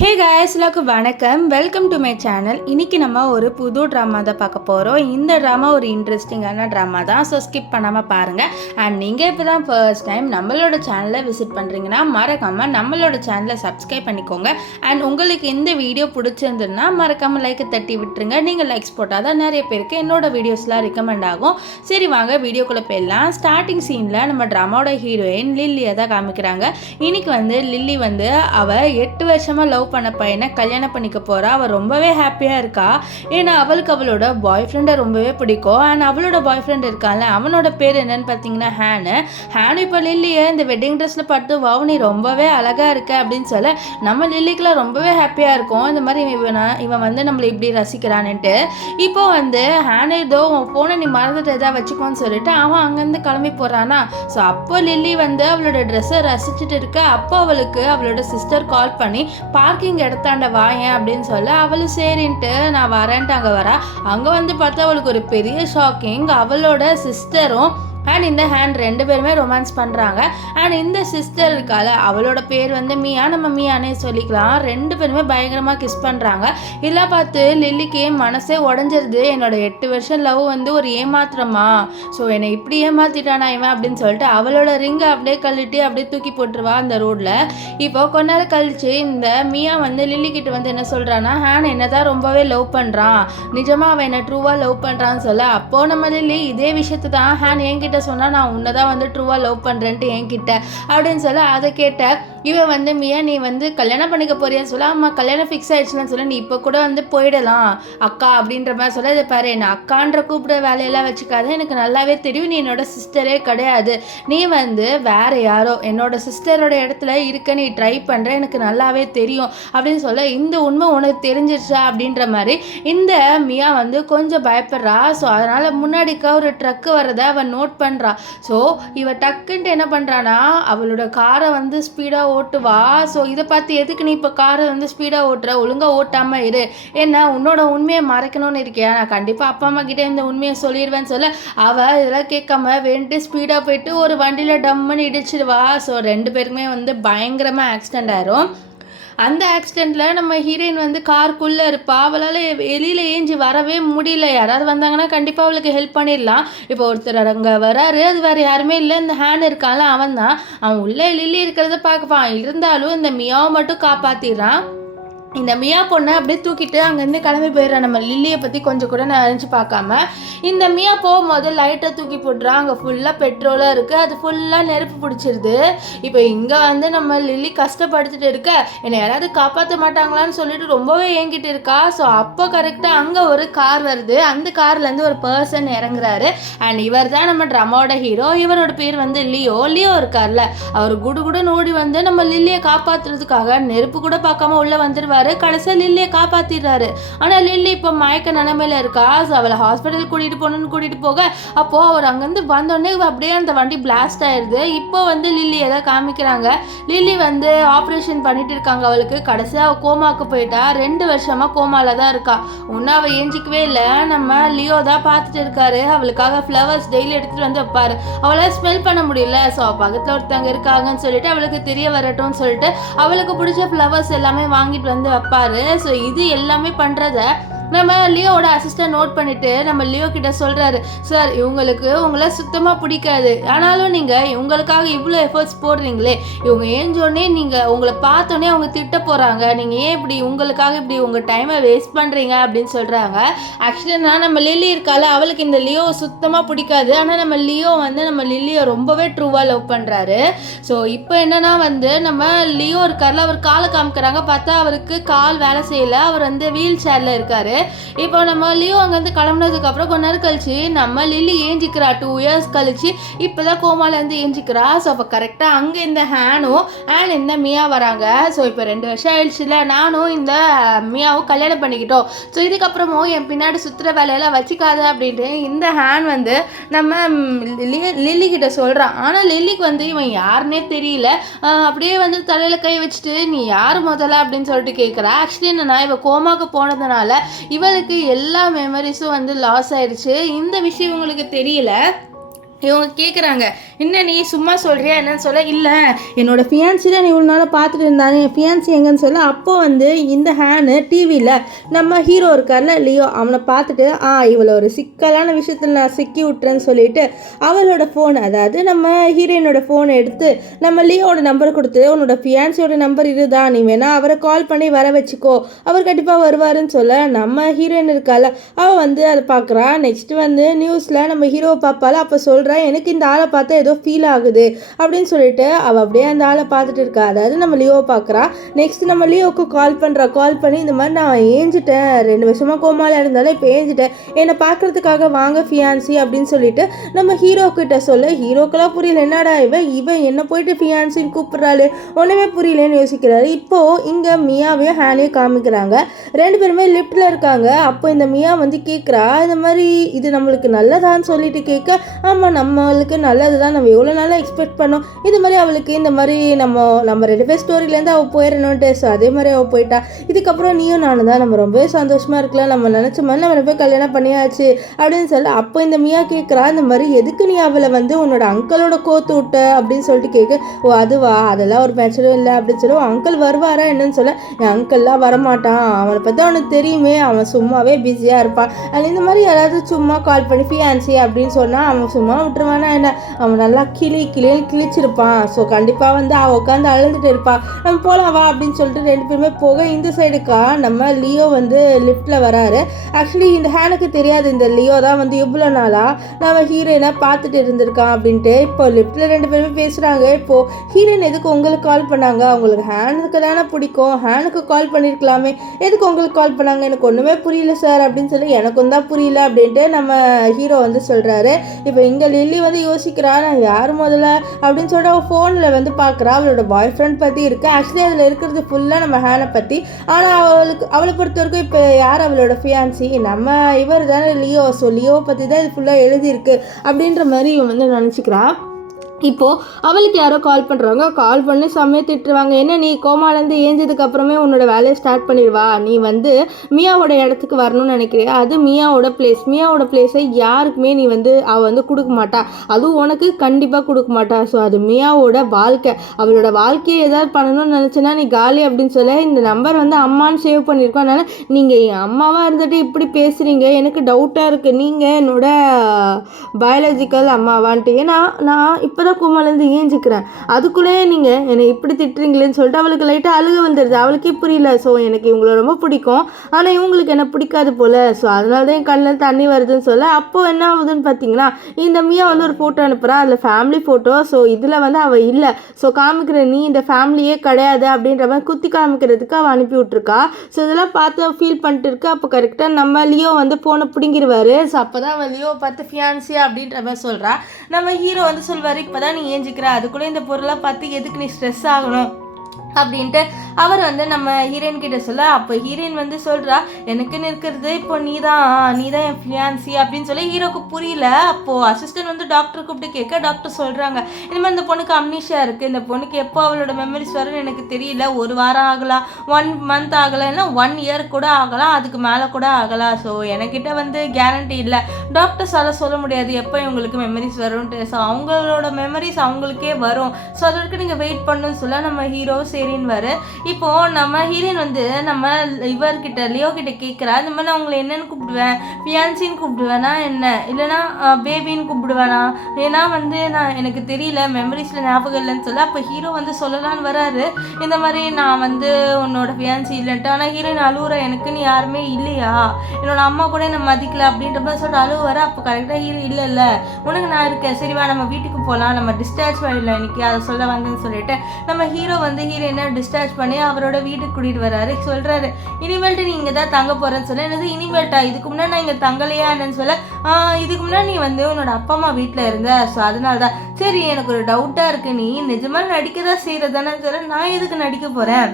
Hey guys, எல்லாருக்கும் வணக்கம். Welcome to my channel. இன்றைக்கி நம்ம ஒரு புது ட்ராமா தான் பார்க்க போகிறோம். இந்த ட்ராமா ஒரு இன்ட்ரெஸ்டிங்கான ட்ராமா தான். ஸோ ஸ்கிப் பண்ணாமல் பாருங்கள். அண்ட் நீங்கள் இப்போ தான் ஃபர்ஸ்ட் டைம் நம்மளோட சேனலை விசிட் பண்ணுறீங்கன்னா மறக்காமல் நம்மளோட சேனலை சப்ஸ்கிரைப் பண்ணிக்கோங்க. அண்ட் உங்களுக்கு இந்த வீடியோ பிடிச்சிருந்துன்னா மறக்காமல் லைக்கை தட்டி விட்டுருங்க. நீங்கள் லைக்ஸ் போட்டால் தான் நிறைய பேருக்கு என்னோட வீடியோஸ்லாம் ரெக்கமெண்ட் ஆகும். சரி வாங்க வீடியோக்குள்ளே போயிடலாம். ஸ்டார்டிங் சீனில் நம்ம ட்ராமாவோட ஹீரோயின் லில்லியை தான் காமிக்கிறாங்க. இன்றைக்கி லில்லி அவள் 8 வருஷமாக லவ் பண்ண பையனை கல்யாணம் பண்ணிக்க போறா. அவள் ரொம்பவே ஹாப்பியாக இருக்கா. ஏன்னா அவளுக்கு அவளோட பாய் ஃப்ரெண்டை ரொம்பவே பிடிக்கும். அண்ட் அவளோட பாய் ஃப்ரெண்ட் இருக்கான்ல, அவனோட பேர் என்னன்னு பார்த்தீங்கன்னா ஹேனு இப்போ லில்லியை இந்த வெட்டிங் ட்ரெஸ்ஸில் பார்த்து வாவ் நீ ரொம்பவே அழகாக இருக்க அப்படின்னு சொல்ல நம்ம லில்லிக்கெலாம் ரொம்பவே ஹாப்பியாக இருக்கும். இந்த மாதிரி இவன் நம்மளை இப்படி ரசிக்கிறான்ட்டு. இப்போ ஹேனு ஏதோ ஃபோனை நீ மறந்துட்டு எதாவது வச்சுக்கோன்னு சொல்லிட்டு அவன் அங்கேருந்து கிளம்பி போகிறானா. ஸோ அப்போ லில்லி அவளோட ட்ரெஸ்ஸை ரசிச்சுட்டு இருக்க. அப்போ அவளுக்கு அவளோட சிஸ்டர் கால் பண்ணி பார்க்கிங் இடத்தாண்ட வாயேன் அப்படின்னு சொல்ல அவளும் சரின்ட்டு நான் வரேன்ட்டு அங்கே வரா. அங்கே பார்த்தா அவளுக்கு ஒரு பெரிய ஷாக்கிங். அவளோட சிஸ்டரும் அண்ட் இந்த ரெண்டு பேருமே ரொமான்ஸ் பண்ணுறாங்க. அண்ட் இந்த சிஸ்டர் இருக்கால, அவளோட பேர் மியா, நம்ம மியானே சொல்லிக்கலாம். ரெண்டு பேருமே பயங்கரமாக கிஸ் பண்ணுறாங்க. இதெல்லாம் பார்த்து லில்லிக்கு மனசே உடஞ்சிருது. என்னோட 8 வருஷம் லவ் ஒரு ஏமாத்திரமா, ஸோ என்னை இப்படி ஏமாத்திட்டானா இவன் அப்படின்னு சொல்லிட்டு அவளோட ரிங்கை அப்படியே கழட்டி அப்படியே தூக்கி போட்டுருவா அந்த ரோட்டில். இப்போ கொஞ்ச நேரம் கழிச்சு இந்த மியா லில்லி கிட்ட என்ன சொல்கிறான்னா, என்ன தான் ரொம்பவே லவ் பண்ணுறான், நிஜமாக அவன் என்ன ட்ரூவாக லவ் பண்ணுறான்னு சொல்ல. அப்போது நம்ம லில்லி இதே விஷயத்தை தான் என்கிட்ட சொன்னா நான் உன்னை தான் ட்ரூவா லவ் பண்றேன்ட்டு என்கிட்ட அப்படின்னு சொல்ல. அதை கேட்ட இவன் மியா நீ கல்யாணம் பண்ணிக்க போறியான்னு சொல்ல. ஆமா கல்யாணம் ஃபிக்ஸ் ஆயிடுச்சுன்னு சொல்ல. நீ இப்போ கூட போயிடலாம் அக்கா அப்படின்ற மாதிரி சொல்ல. இதை பாரு, என்ன அக்கான்ற கூப்பிட வேலையெல்லாம் வச்சுக்காது. எனக்கு நல்லாவே தெரியும் நீ என்னோட சிஸ்டரே கிடையாது. நீ வேற யாரோ என்னோட சிஸ்டரோட இடத்துல இருக்க நீ ட்ரை பண்ற, எனக்கு நல்லாவே தெரியும் அப்படின்னு சொல்ல. இந்த உண்மை உனக்கு தெரிஞ்சிருச்சா அப்படின்ற மாதிரி இந்த மியா கொஞ்சம் பயப்படுறா. ஸோ அதனால முன்னாடிக்கா ஒரு ட்ரக்கு வரதை அவன் நோட் பண்ணுறா. ஸோ இவ டக்குன்ட்டு என்ன பண்ணுறானா, அவளோட காரை ஸ்பீடாக ஓட்டுவா. ஸோ இதை பார்த்து எதுக்கு நீ இப்போ காரை ஸ்பீடாக ஓட்டுற, ஒழுங்காக ஓட்டாமல் இரு, என்ன உன்னோட உண்மையை மறைக்கணும்னு இருக்கியா, நான் கண்டிப்பாக அப்பா அம்மா கிட்டே இந்த உண்மையை சொல்லிடுவேன்னு சொல்ல. அவள் இதெல்லாம் கேட்காம வேண்ட்டு ஸ்பீடாக போயிட்டு ஒரு வண்டியில் டம்முன்னு இடிச்சிடுவா. ஸோ ரெண்டு பேருக்குமே பயங்கரமாக ஆக்சிடென்ட் ஆயிரும். அந்த ஆக்சிடெண்ட்டில் நம்ம ஹீரோயின் காருக்குள்ளே இருப்பா. அவளால் வெளியில் ஏஞ்சி வரவே முடியல. யாராவது வந்தாங்கன்னா கண்டிப்பாக அவளுக்கு ஹெல்ப் பண்ணிடலாம். இப்போ ஒருத்தர் அங்கே வராரு, அது வேறு யாருமே இல்லை, இந்த இருக்கான்ல அவன் தான். அவன் உள்ளே லில்லி இருக்கிறத பார்ப்பான். இருந்தாலும் இந்த மியாவை மட்டும் காப்பாற்றிடுறான். இந்த மியா பொண்ணை அப்படியே தூக்கிட்டு அங்கேருந்து கிளம்பி போயிடுறான். நம்ம லில்லியை பற்றி கொஞ்சம் கூட நான் நினச்சி பார்க்காம இந்த மியா போகும்போது லைட்டை தூக்கி போட்டுறான். அங்கே ஃபுல்லாக பெட்ரோலாக இருக்குது, அது ஃபுல்லாக நெருப்பு பிடிச்சிருது. இப்போ இங்கே நம்ம லில்லி கஷ்டப்படுத்திட்டு இருக்க, என்னை யாராவது காப்பாற்ற மாட்டாங்களான்னு சொல்லிட்டு ரொம்பவே ஏங்கிட்டு இருக்கா. ஸோ அப்போ கரெக்டாக அங்கே ஒரு கார் வருது. அந்த கார்லேருந்து ஒரு பர்சன் இறங்குறாரு. அண்ட் இவர் தான் நம்ம ட்ராமாவோட ஹீரோ. இவரோட பேர் லியோ இருக்கார்ல, அவர் குடுகுடுன்னு ஓடி நம்ம லில்லியை காப்பாற்றுறதுக்காக நெருப்பு கூட பார்க்காம உள்ளே வந்துடுவார். கடைசியாக லில்லியை காப்பாத்திடுறாரு. ஆனால் லில்லி இப்போ மயக்க நிலைமையில இருக்கா. அவளை ஹாஸ்பிட்டல் கூட்டிட்டு போக அப்போ அவர் அங்கேருந்து வந்தோடனே அப்படியே அந்த வண்டி பிளாஸ்ட் ஆயிடுது. இப்போ லில்லி எதை காமிக்கிறாங்க, லில்லி ஆப்ரேஷன் பண்ணிட்டு இருக்காங்க. அவளுக்கு கடைசியாக கோமாக்கு போயிட்டா. 2 வருஷமா கோமால தான் இருக்கா. ஒன்னும் அவள் ஏஞ்சிக்கவே இல்லை. நம்ம லியோ தான் பார்த்துட்டு இருக்காரு. அவளுக்காக ஃப்ளவர்ஸ் டெய்லி எடுத்துட்டு வைப்பாரு. அவளால் ஸ்மெல் பண்ண முடியல. ஸோ பக்கத்தில் ஒருத்தவங்க இருக்காங்கன்னு சொல்லிட்டு அவளுக்கு தெரிய வரட்டும்னு சொல்லிட்டு அவளுக்கு பிடிச்ச ஃப்ளவர்ஸ் எல்லாமே வாங்கிட்டு வைப்பாரு. ஸோ இது எல்லாமே பண்றத நம்ம லியோவோட அசிஸ்டன்ட் நோட் பண்ணிட்டு நம்ம லியோ கிட்ட சொல்றாரு, சார் இவங்களுக்கு உங்களை சுத்தமாக பிடிக்காது, ஆனாலும் நீங்கள் இவங்களுக்காக இவ்வளோ எஃபர்ட்ஸ் போடுறீங்களே, இவங்க ஏஞ்சோடனே நீங்கள் உங்களை பார்த்தோன்னே அவங்க திட்ட போகிறாங்க, நீங்கள் ஏன் இப்படி உங்களுக்காக இப்படி உங்கள் டைமை வேஸ்ட் பண்ணுறீங்க அப்படின்னு சொல்கிறாங்க. ஆக்சுவலி நம்ம லில்லி இருக்கால, அவளுக்கு இந்த லியோ சுத்தமாக பிடிக்காது. ஆனால் நம்ம லியோ நம்ம லில்லியை ரொம்பவே ட்ரூவாக லவ் பண்ணுறாரு. ஸோ இப்போ என்னன்னா நம்ம லியோ இருக்கார்ல, அவர் காலை காமிக்கிறாங்க. பார்த்தா அவருக்கு கால் வேலை செய்யலை, அவர் வீல் சேரில் இருக்காரு. இப்போ நம்ம லியோ அங்கேருந்து கிளம்புனதுக்கு அப்புறம் கொஞ்ச நேரம் கழிச்சு நம்ம லில்லி ஏஞ்சிக்கிறா. 2 இயர்ஸ் கழிச்சு இப்போதான் கோமாலேருந்து ஏஞ்சிக்கிறா. ஸோ அப்போ கரெக்டாக அங்கே இந்த அண்ட் இந்த மியா வராங்க. ஸோ இப்போ 2 வருஷம் ஆயிடுச்சுல, நானும் இந்த மியாவும் கல்யாணம் பண்ணிக்கிட்டோம். ஸோ இதுக்கப்புறமும் என் பின்னாடி சுற்றுற வேலையெல்லாம் வச்சுக்காது அப்படின்ட்டு இந்த நம்ம லில்லி கிட்ட சொல்கிறான். ஆனால் லில்லிக்கு இவன் யாருன்னே தெரியல. அப்படியே தலையில் கை வச்சுட்டு நீ யார் முதல்ல அப்படின்னு சொல்லிட்டு கேட்குறா. ஆக்சுவலி என்னன்னா இவ கோமாக்கு போனதுனால இவளுக்கு எல்லா மெமரிஸும் லாஸ் ஆயிடுச்சு. இந்த விஷயம் உங்களுக்கு தெரியல. இவங்க கேட்குறாங்க, என்ன நீ சும்மா சொல்கிறியா என்னன்னு சொல்ல, இல்லை என்னோட ஃபியான்சி தான் நீ இவ்வளோ நாளாக பார்த்துட்டு இருந்தாங்க, என் ஃபியான்சி எங்கன்னு சொல்ல. அப்போ வந்து இந்த ஹேனு டிவியில் நம்ம ஹீரோ இருக்கார்ல லியோ, அவனை பார்த்துட்டு இவ்வளோ ஒரு சிக்கலான விஷயத்தில் நான் சிக்கி விட்டுறேன்னு சொல்லிட்டு அவளோட ஃபோன், அதாவது நம்ம ஹீரோயினோட ஃபோனை எடுத்து நம்ம லியோட நம்பர் கொடுத்து, உன்னோட ஃபியான்சியோட நம்பர் இதுதான், நீ வேணா அவரை கால் பண்ணி வர வச்சுக்கோ, அவர் கண்டிப்பாக வருவாருன்னு சொல்ல. நம்ம ஹீரோயின் இருக்கால அவள் வந்து அதை பார்க்குறா. நெக்ஸ்ட் வந்து நியூஸில் நம்ம ஹீரோவை பார்ப்பால, அப்போ சொல்கிறா, எனக்கு இந்த ஆளை பார்த்தா ஏதோ ஃபீல் ஆகுது அப்படின்னு சொல்லிட்டு அவள் அப்படியே அந்த ஆளை பார்த்துட்டு இருக்கா. அதாவது நம்ம லியோவை பார்க்குறா. நெக்ஸ்ட் நம்ம லியோவுக்கு கால் கால் பண்ணி இந்த மாதிரி நான் ஏஞ்சிட்டேன், 2 வருஷமாக கோமாவில் இருந்தாலும் இப்போ ஏஞ்சிட்டேன், என்னை பார்க்குறதுக்காக வாங்க ஃபியான்சி அப்படின்னு சொல்லிட்டு நம்ம ஹீரோக்கிட்ட சொல்ல. ஹீரோக்கெல்லாம் புரியல, என்னடா இவன் என்ன போயிட்டு ஃபியான்சின்னு கூப்பிட்றாள், ஒன்றுமே புரியலன்னு யோசிக்கிறாரு. இப்போது இங்கே மியாவையும் ஹேனையும் காமிக்கிறாங்க. 2 பேருமே லிஃப்ட்டில் இருக்காங்க. அப்போ இந்த மியா வந்து கேட்குறா, இந்த மாதிரி இது நம்மளுக்கு நல்லதான்னு சொல்லிட்டு கேட்க, ஆமாம் நம்மளுக்கு நல்லது தான், நம்ம எவ்வளோ நாளாக எக்ஸ்பெக்ட் பண்ணோம், இது மாதிரி அவளுக்கு இந்த மாதிரி நம்ம 2 பேர் ஸ்டோரியிலேருந்து அவள் போயிடணுன்ட்டு. ஸோ அதே மாதிரி அவள் போயிட்டா. இதுக்கப்புறம் நீயும் நானும் தான் நம்ம ரொம்பவே சந்தோஷமாக இருக்கலாம், நம்ம நினச்ச மாதிரி நம்ம போய் கல்யாணம் பண்ணியாச்சு அப்படின்னு சொல்ல. அப்போ இந்த மியா கேட்குறா, இந்த மாதிரி எதுக்கு நீ அவளை வந்து உன்னோட அங்கிளோட கோத்து விட்ட அப்படின்னு சொல்லிட்டு கேட்க. அதுவா, அதெல்லாம் ஒரு மேட்சரும் இல்லை அப்படின்னு சொல்லி. அங்கிள் வருவாரா என்னன்னு சொல்ல. என் அங்கிள்லாம் வரமாட்டான், அவனை பற்றி அவனுக்கு தெரியுமே, அவன் சும்மாவே பிஸியாக இருப்பான், அது இந்த மாதிரி யாராவது சும்மா கால் பண்ணி ஃபியான்சி அப்படின்னு சொன்னால் அவன் சும்மா விட்டுருவானா என்ன, அவன் நல்லா கிழிச்சிருப்பான். ஸோ கண்டிப்பாக வந்து அவள் உட்காந்து அழுதுட்டு இருப்பான், நம்ம போகலாம் வா அப்படின்னு சொல்லிட்டு 2 பேருமே போக. இந்த சைடுக்கா நம்ம லியோ வந்து லிஃப்ட்டில் வராரு. ஆக்சுவலி இந்த ஹேனுக்கு தெரியாது இந்த லியோ தான் வந்து இவ்வளோ நாளாக நம்ம ஹீரோயினை பார்த்துட்டு இருந்திருக்கான் அப்படின்ட்டு. இப்போ லிஃப்ட்டில் 2 பேருமே பேசுகிறாங்க. இப்போது ஹீரோயின் எதுக்கு உங்களுக்கு கால் பண்ணாங்க, அவங்களுக்கு ஹேனுக்கு தானே பிடிக்கும், ஹேனுக்கு கால் பண்ணியிருக்கலாமே, எதுக்கு உங்களுக்கு கால் பண்ணாங்க, எனக்கு ஒன்றுமே புரியல சார் அப்படின்னு சொல்லி. எனக்கும் தான் புரியல அப்படின்ட்டு நம்ம ஹீரோ வந்து சொல்கிறாரு. இப்போ இங்கே லில்லி வந்து யோசிக்கிறா, நான் யார் முதல்ல அப்படின்னு சொல்லிட்டு அவள் ஃபோனில் வந்து பார்க்குறா. அவளோட பாய் ஃப்ரெண்ட் பற்றி இருக்குது. ஆக்சுவலி அதில் இருக்கிறது ஃபுல்லாக நம்ம ஹேனை பற்றி. ஆனால் அவளை பொறுத்த வரைக்கும் இப்போ யார் அவளோட ஃபியான்சி, நம்ம இவர் தானே லியோ. ஸோ லியோவை பற்றி தான் இது ஃபுல்லாக எழுதியிருக்கு அப்படின்ற மாதிரி இவன் வந்து நினச்சிக்கிறா. இப்போது அவளுக்கு யாரோ கால் பண்ணுறாங்க. கால் பண்ணி செம்மையை திட்டுருவாங்க. என்ன நீ கோமாலேருந்து ஏஞ்சதுக்கு அப்புறமே உன்னோட வேலையை ஸ்டார்ட் பண்ணிடுவா, நீ வந்து மியாவோட இடத்துக்கு வரணும்னு நினைக்கிறியா, அது மியாவோட பிளேஸை யாருக்குமே நீ வந்து அவள் வந்து கொடுக்க மாட்டா, அதுவும் உனக்கு கண்டிப்பாக கொடுக்க மாட்டா. ஸோ அது மியாவோட வாழ்க்கை, அவளோட வாழ்க்கையை ஏதாவது பண்ணணும்னு நினச்சின்னா நீ காலி அப்படின்னு சொல்ல. இந்த நம்பர் வந்து அம்மான்னு சேவ் பண்ணியிருக்கோம், அதனால் நீங்கள் என் அம்மாவாக இருந்துட்டு இப்படி பேசுகிறீங்க, எனக்கு டவுட்டாக இருக்குது, நீங்கள் என்னோட பயாலஜிக்கல் அம்மாவான்ட்டு. ஏன்னா நான் இப்போ தான் கோமாலேருந்து ஏஞ்சிக்கிறேன், அதுக்குள்ளே நீங்கள் என்னை இப்படி திட்டுறீங்களேன்னு சொல்லிட்டு அவளுக்கு லைட்டாக அழுக வந்துடுது. அவளுக்கே புரியல, ஸோ எனக்கு இவங்களை ரொம்ப பிடிக்கும், ஆனால் இவங்களுக்கு என்ன பிடிக்காது போல், ஸோ அதனால தான் என் கண்ணில் தண்ணி வருதுன்னு சொல்ல. அப்போது என்ன ஆகுதுன்னு பார்த்தீங்கன்னா, இந்த மியா வந்து ஒரு ஃபோட்டோ அனுப்புகிறா, அதில் ஃபேமிலி ஃபோட்டோ. ஸோ இதில் வந்து அவள் இல்லை, ஸோ காமிக்கிற நீ இந்த ஃபேமிலியே கிடையாது அப்படின்ற மாதிரி குத்தி காமிக்கிறதுக்கு அவள் அனுப்பி விட்ருக்கா. ஸோ இதெல்லாம் பார்த்து ஃபீல் பண்ணிட்டு இருக்கா. அப்போ கரெக்டாக நம்ம லியோ வந்து ஃபோனை பிடிங்கிடுவார். ஸோ அப்போ தான் அவள் லியோ பார்த்து ஃபியான்சி அப்படின்ற மாதிரி சொல்கிறா. நம்ம ஹீரோ வந்து சொல்வார், இப்போ தான் நீ ஏஞ்சிக்கிற, அதுக்குள்ளே இந்த பொருளை பார்த்து எதுக்கு நீ ஸ்ட்ரெஸ் ஆகணும் அப்படின்ட்டு அவர் வந்து நம்ம ஹீரோயின் கிட்ட சொல்ல. அப்போ ஹீரோயின் வந்து சொல்கிறா, எனக்குன்னு இருக்கிறது இப்போ நீ தான் என் ஃபியான்சி அப்படின்னு சொல்லி. ஹீரோக்கு புரியல. அப்போது அசிஸ்டன்ட் வந்து டாக்டர் கூப்பிட்டு கேட்க, டாக்டர் சொல்கிறாங்க, இந்த மாதிரி இந்த பொண்ணுக்கு அம்னீஷியா இருக்குது, இந்த பொண்ணுக்கு எப்போ அவளோட மெமரிஸ் வரும்னு எனக்கு தெரியல, 1 வாரம் ஆகலாம், 1 மந்த் ஆகலாம், இல்லை 1 இயர் கூட ஆகலாம், அதுக்கு மேலே கூட ஆகலாம். ஸோ எனக்கிட்ட வந்து கேரண்டி இல்லை, டாக்டர்ஸ் அதை சொல்ல முடியாது எப்போ இவங்களுக்கு மெமரிஸ் வரும்ன்ட்டு. ஸோ அவங்களோட மெமரிஸ் அவங்களுக்கே வரும், ஸோ அது வரைக்கும் நீங்கள் வெயிட் பண்ணணும்னு சொல்ல நம்ம ஹீரோ சரின்வார். இப்போது நம்ம ஹீரோயின் வந்து நம்ம இவர்கிட்ட லியோ கிட்ட கேட்குறா, இந்த மாதிரி நான் உங்களை என்னென்னு கூப்பிடுவேன், ஃபியான்சின்னு கூப்பிடுவேனா என்ன, இல்லைனா பேபின்னு கூப்பிடுவேனா, ஏன்னா வந்து நான் எனக்கு தெரியல, மெமரிஸில் ஞாபகம் இல்லைன்னு சொல்ல. அப்போ ஹீரோ வந்து சொல்லலான்னு வராரு, இந்த மாதிரி நான் வந்து உன்னோட ஃபியான்சி இல்லைன்ட்டு. ஆனால் ஹீரோயின் அழுவுற, எனக்குன்னு யாருமே இல்லையா, என்னோட அம்மா கூட என்னை மதிக்கல அப்படின்ற மாதிரி சொல்லிட்டு அழுவுற. அப்போ கரெக்டாக ஹீரோ இல்லை உனக்கு நான் இருக்கேன், சரிவா நம்ம வீட்டுக்கு போகலாம், நம்ம டிஸ்சார்ஜ் பண்ணிடலாம் இன்னைக்கு, அதை சொல்ல வந்தேன்னு சொல்லிட்டு நம்ம ஹீரோ வந்து ஹீரோயினை டிஸ்சார்ஜ் பண்ணி அவரோட வீட்டுக்கு கூட்டிகிட்டு வராரு. சொல்கிறாரு, இனிமேல்ட்டு நீ இங்கே தான் தங்க போகிறேன்னு சொல்ல. என்னது இனிமேல்ட்டா, இதுக்கு முன்னாடி நான் இங்கே தங்கலையா என்னன்னு சொல்ல. இதுக்கு முன்னாடி நீ வந்து உன்னோட அப்பா அம்மா வீட்டில் இருந்த, ஸோ அதனால தான். சரி எனக்கு ஒரு டவுட்டாக இருக்குது, நீ நிஜமாக நடிக்க தான் செய்கிறதானு சொல்ல. நான் எதுக்கு நடிக்க போகிறேன்,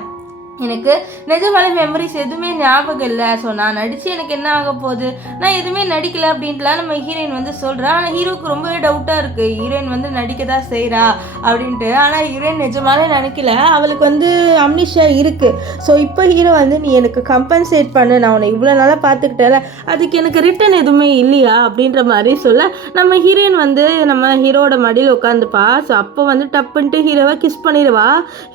எனக்கு நிஜமாலே மெமரிஸ் எதுவுமே ஞாபகம் இல்லை. ஸோ நான் நடித்து எனக்கு என்ன ஆக போகுது, நான் எதுவுமே நடிக்கலை அப்படின்ட்டுலாம் நம்ம ஹீரோயின் வந்து சொல்கிறா. ஆனால் ஹீரோவுக்கு ரொம்பவே டவுட்டாக இருக்குது, ஹீரோயின் வந்து நடிக்க தான் செய்கிறா அப்படின்ட்டு. ஆனால் ஹீரோயின் நிஜமாலே நினைக்கல, அவளுக்கு வந்து அம்னிஷா இருக்குது. ஸோ இப்போ ஹீரோ வந்து நீ எனக்கு கம்பன்சேட் பண்ணு, நான் உன்னை இவ்வளோ நாளாக பார்த்துக்கிட்டேல, அதுக்கு எனக்கு ரிட்டன் எதுவுமே இல்லையா அப்படின்ற மாதிரி சொல்ல நம்ம ஹீரோயின் வந்து நம்ம ஹீரோட மடியில் உட்காந்துப்பா. ஸோ அப்போ வந்து டப்புன்ட்டு ஹீரோவை கிஸ் பண்ணிடுவா.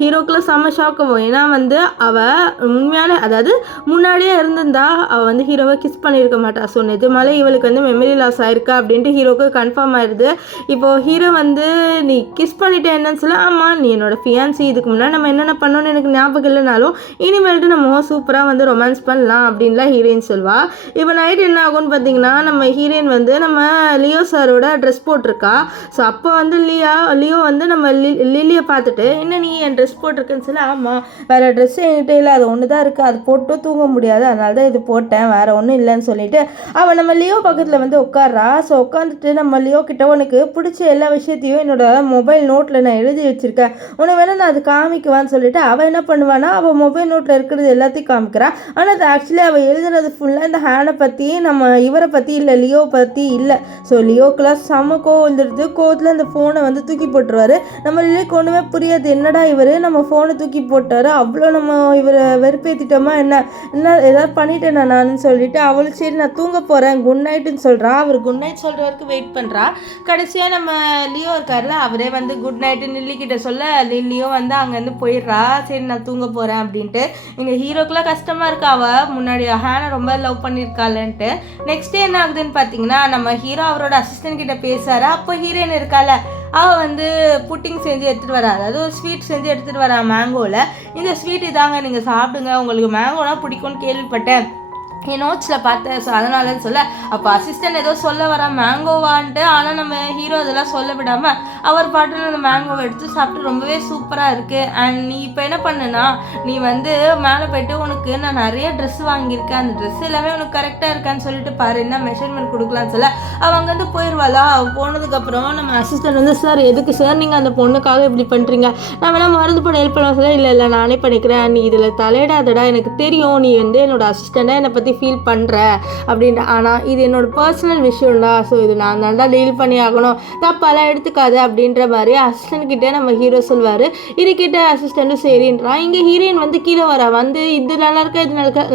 ஹீரோக்கெலாம் செம்ம ஷாக் ஆகும். ஏன்னா வந்து அவள் உண்மையான, அதாவது முன்னாடியே இருந்திருந்தா அவள் வந்து ஹீரோவை கிஸ் பண்ணியிருக்க மாட்டா. ஸோ நிஜமாலே இவளுக்கு வந்து மெமரி லாஸ் ஆயிருக்கா அப்படின்ட்டு ஹீரோக்கு கன்ஃபார்ம் ஆயிடுது. இப்போது ஹீரோ வந்து நீ கிஸ் பண்ணிட்டே என்னன்னு சொல்ல, ஆமாம் நீ என்னோட ஃபியான்சி, இதுக்கு முன்னாடி நம்ம என்னென்ன பண்ணோன்னு எனக்கு ஞாபகம் இல்லைனாலும் இனிமேல்ட்டு நம்ம சூப்பராக வந்து ரொமான்ஸ் பண்ணலாம் அப்படின்லாம் ஹீரோயின் சொல்வா. இப்போ நைட் என்ன ஆகும்னு பார்த்தீங்கன்னா, நம்ம ஹீரோயின் வந்து நம்ம லியோ சாரோட ட்ரெஸ் போட்டிருக்கா. ஸோ அப்போ வந்து லியோ வந்து நம்ம லில்லியை பார்த்துட்டு, என்ன நீ என் ட்ரெஸ் போட்டிருக்குன்னு சொல்ல, ஆமாம் வேறு ட்ரெஸ் என்கிட்ட இல்லை, அது ஒன்று தான் இருக்குது, அது போட்டு தூங்க முடியாது, அதனால தான் இது போட்டேன், வேறு ஒன்றும் இல்லைன்னு சொல்லிட்டு அவள் நம்ம லியோ பக்கத்தில் வந்து உட்கார்றா. ஸோ உட்காந்துட்டு நம்ம லியோ கிட்ட உனக்கு பிடிச்ச எல்லா விஷயத்தையும் என்னோட மொபைல் நோட்டில் நான் எழுதி வச்சுருக்கேன், உனக்கு வேணால் நான் அது காமிக்குவான்னு சொல்லிட்டு அவள் என்ன பண்ணுவான்னா அவள் மொபைல் நோட்டில் இருக்கிறது எல்லாத்தையும் காமிக்கிறான். ஆனால் அது ஆக்சுவலி அவள் எழுதுனது ஃபுல்லாக இந்த ஹேனை பற்றி, நம்ம இவரை பற்றி இல்லை, லியோ பற்றி இல்லை. ஸோ லியோக்கெலாம் செம்ம கோவம் வந்துடுது. கோவத்தில் அந்த ஃபோனை வந்து தூக்கி போட்டுருவார். நம்ம லியோக்கு ஒன்றுமே புரியாது, என்னடா இவர் நம்ம ஃபோனை தூக்கி போட்டார், அவ்வளோ நம்ம இவரை வெறுப்பேற்றிட்டோமா என்ன ஏதாவது பண்ணிட்டேன் நான் சொல்லிட்டு அவளுக்கு சரி நான் தூங்க போகிறேன் குட் நைட்டுன்னு சொல்கிறா. அவர் குட் நைட் சொல்கிற வரைக்கும் வெயிட் பண்ணுறா. கடைசியாக நம்ம லியோ இருக்கார்ல, அவரே வந்து குட் நைட்டு லில்லிக்கிட்ட சொல்ல லில்லியோ வந்து அங்கேருந்து போயிடுறா. சரி நான் தூங்க போகிறேன் அப்படின்ட்டு. எங்கள் ஹீரோக்கெலாம் கஷ்டமாக இருக்கா, அவள் முன்னாடி ஹேனை ரொம்ப லவ் பண்ணியிருக்காளன்ட்டு. நெக்ஸ்ட் டே என்ன ஆகுதுன்னு பார்த்தீங்கன்னா, நம்ம ஹீரோ அவரோட அசிஸ்டன்ட் கிட்ட பேசுகிறாரு. அப்போ ஹீரோயின் இருக்கால, அவள் வந்து புட்டிங் செஞ்சு எடுத்துகிட்டு வரா, அதாவது ஒரு ஸ்வீட் செஞ்சு எடுத்துகிட்டு வரா மேங்கோவில். இந்த ஸ்வீட் இதாங்க நீங்கள் சாப்பிடுங்க, உங்களுக்கு மேங்கோனா பிடிக்கும்னு கேள்விப்பட்டேன், என் நோட்ஸில் பார்த்தேன், ஸோ அதனாலன்னு சொல்ல அப்போ அசிஸ்டன்ட் ஏதோ சொல்ல வரா மேங்கோவான்ட்டு. ஆனால் நம்ம ஹீரோ அதெல்லாம் சொல்ல விடாமல் அவர் பாட்டில் அந்த மேங்கோவை எடுத்து சாப்பிட்டு ரொம்பவே சூப்பராக இருக்குது. அண்ட் நீ இப்போ என்ன பண்ணுனா, நீ வந்து மேலே போய்ட்டு உனக்கு நான் நிறைய ட்ரெஸ் வாங்கியிருக்கேன், அந்த ட்ரெஸ் எல்லாமே உனக்கு கரெக்டாக இருக்கான்னு சொல்லிட்டு பாரு, என்ன மெஷர்மெண்ட் கொடுக்கலான்னு சொல்ல அவள் அங்கேருந்து போயிடுவாளா. அவள் போனதுக்கப்புறம் நம்ம அசிஸ்டன்ட் வந்து, சார் எதுக்கு சார் நீங்கள் அந்த பொண்ணுக்காக இப்படி பண்ணுறீங்க, நான் வேணால் மருந்து பண்ண ஹெல்ப் பண்ண சொல்ல, இல்லை நானே பண்ணிக்கிறேன், நீ இதில் தலையிடாதடா, எனக்கு தெரியும் நீ வந்து என்னோட அசிஸ்டண்ட்டாக என்னை பற்றி ஃபீல் பண்ணுற அப்படின்ட்டு, ஆனால் இது என்னோடய பர்சனல் விஷயம்டா, ஸோ இது நான் தான்டா டீல் பண்ணி ஆகணும், தப்பாலாம் எடுத்துக்காது அப்படின்ற மாதிரி அசிஸ்டன்ட் கிட்டே நம்ம ஹீரோ சொல்வார். இதுக்கிட்ட அசிஸ்டண்ட்டும் சரின்றான். இங்கே ஹீரோயின் வந்து கீழே வரா, வந்து இது நல்லா இருக்கா இது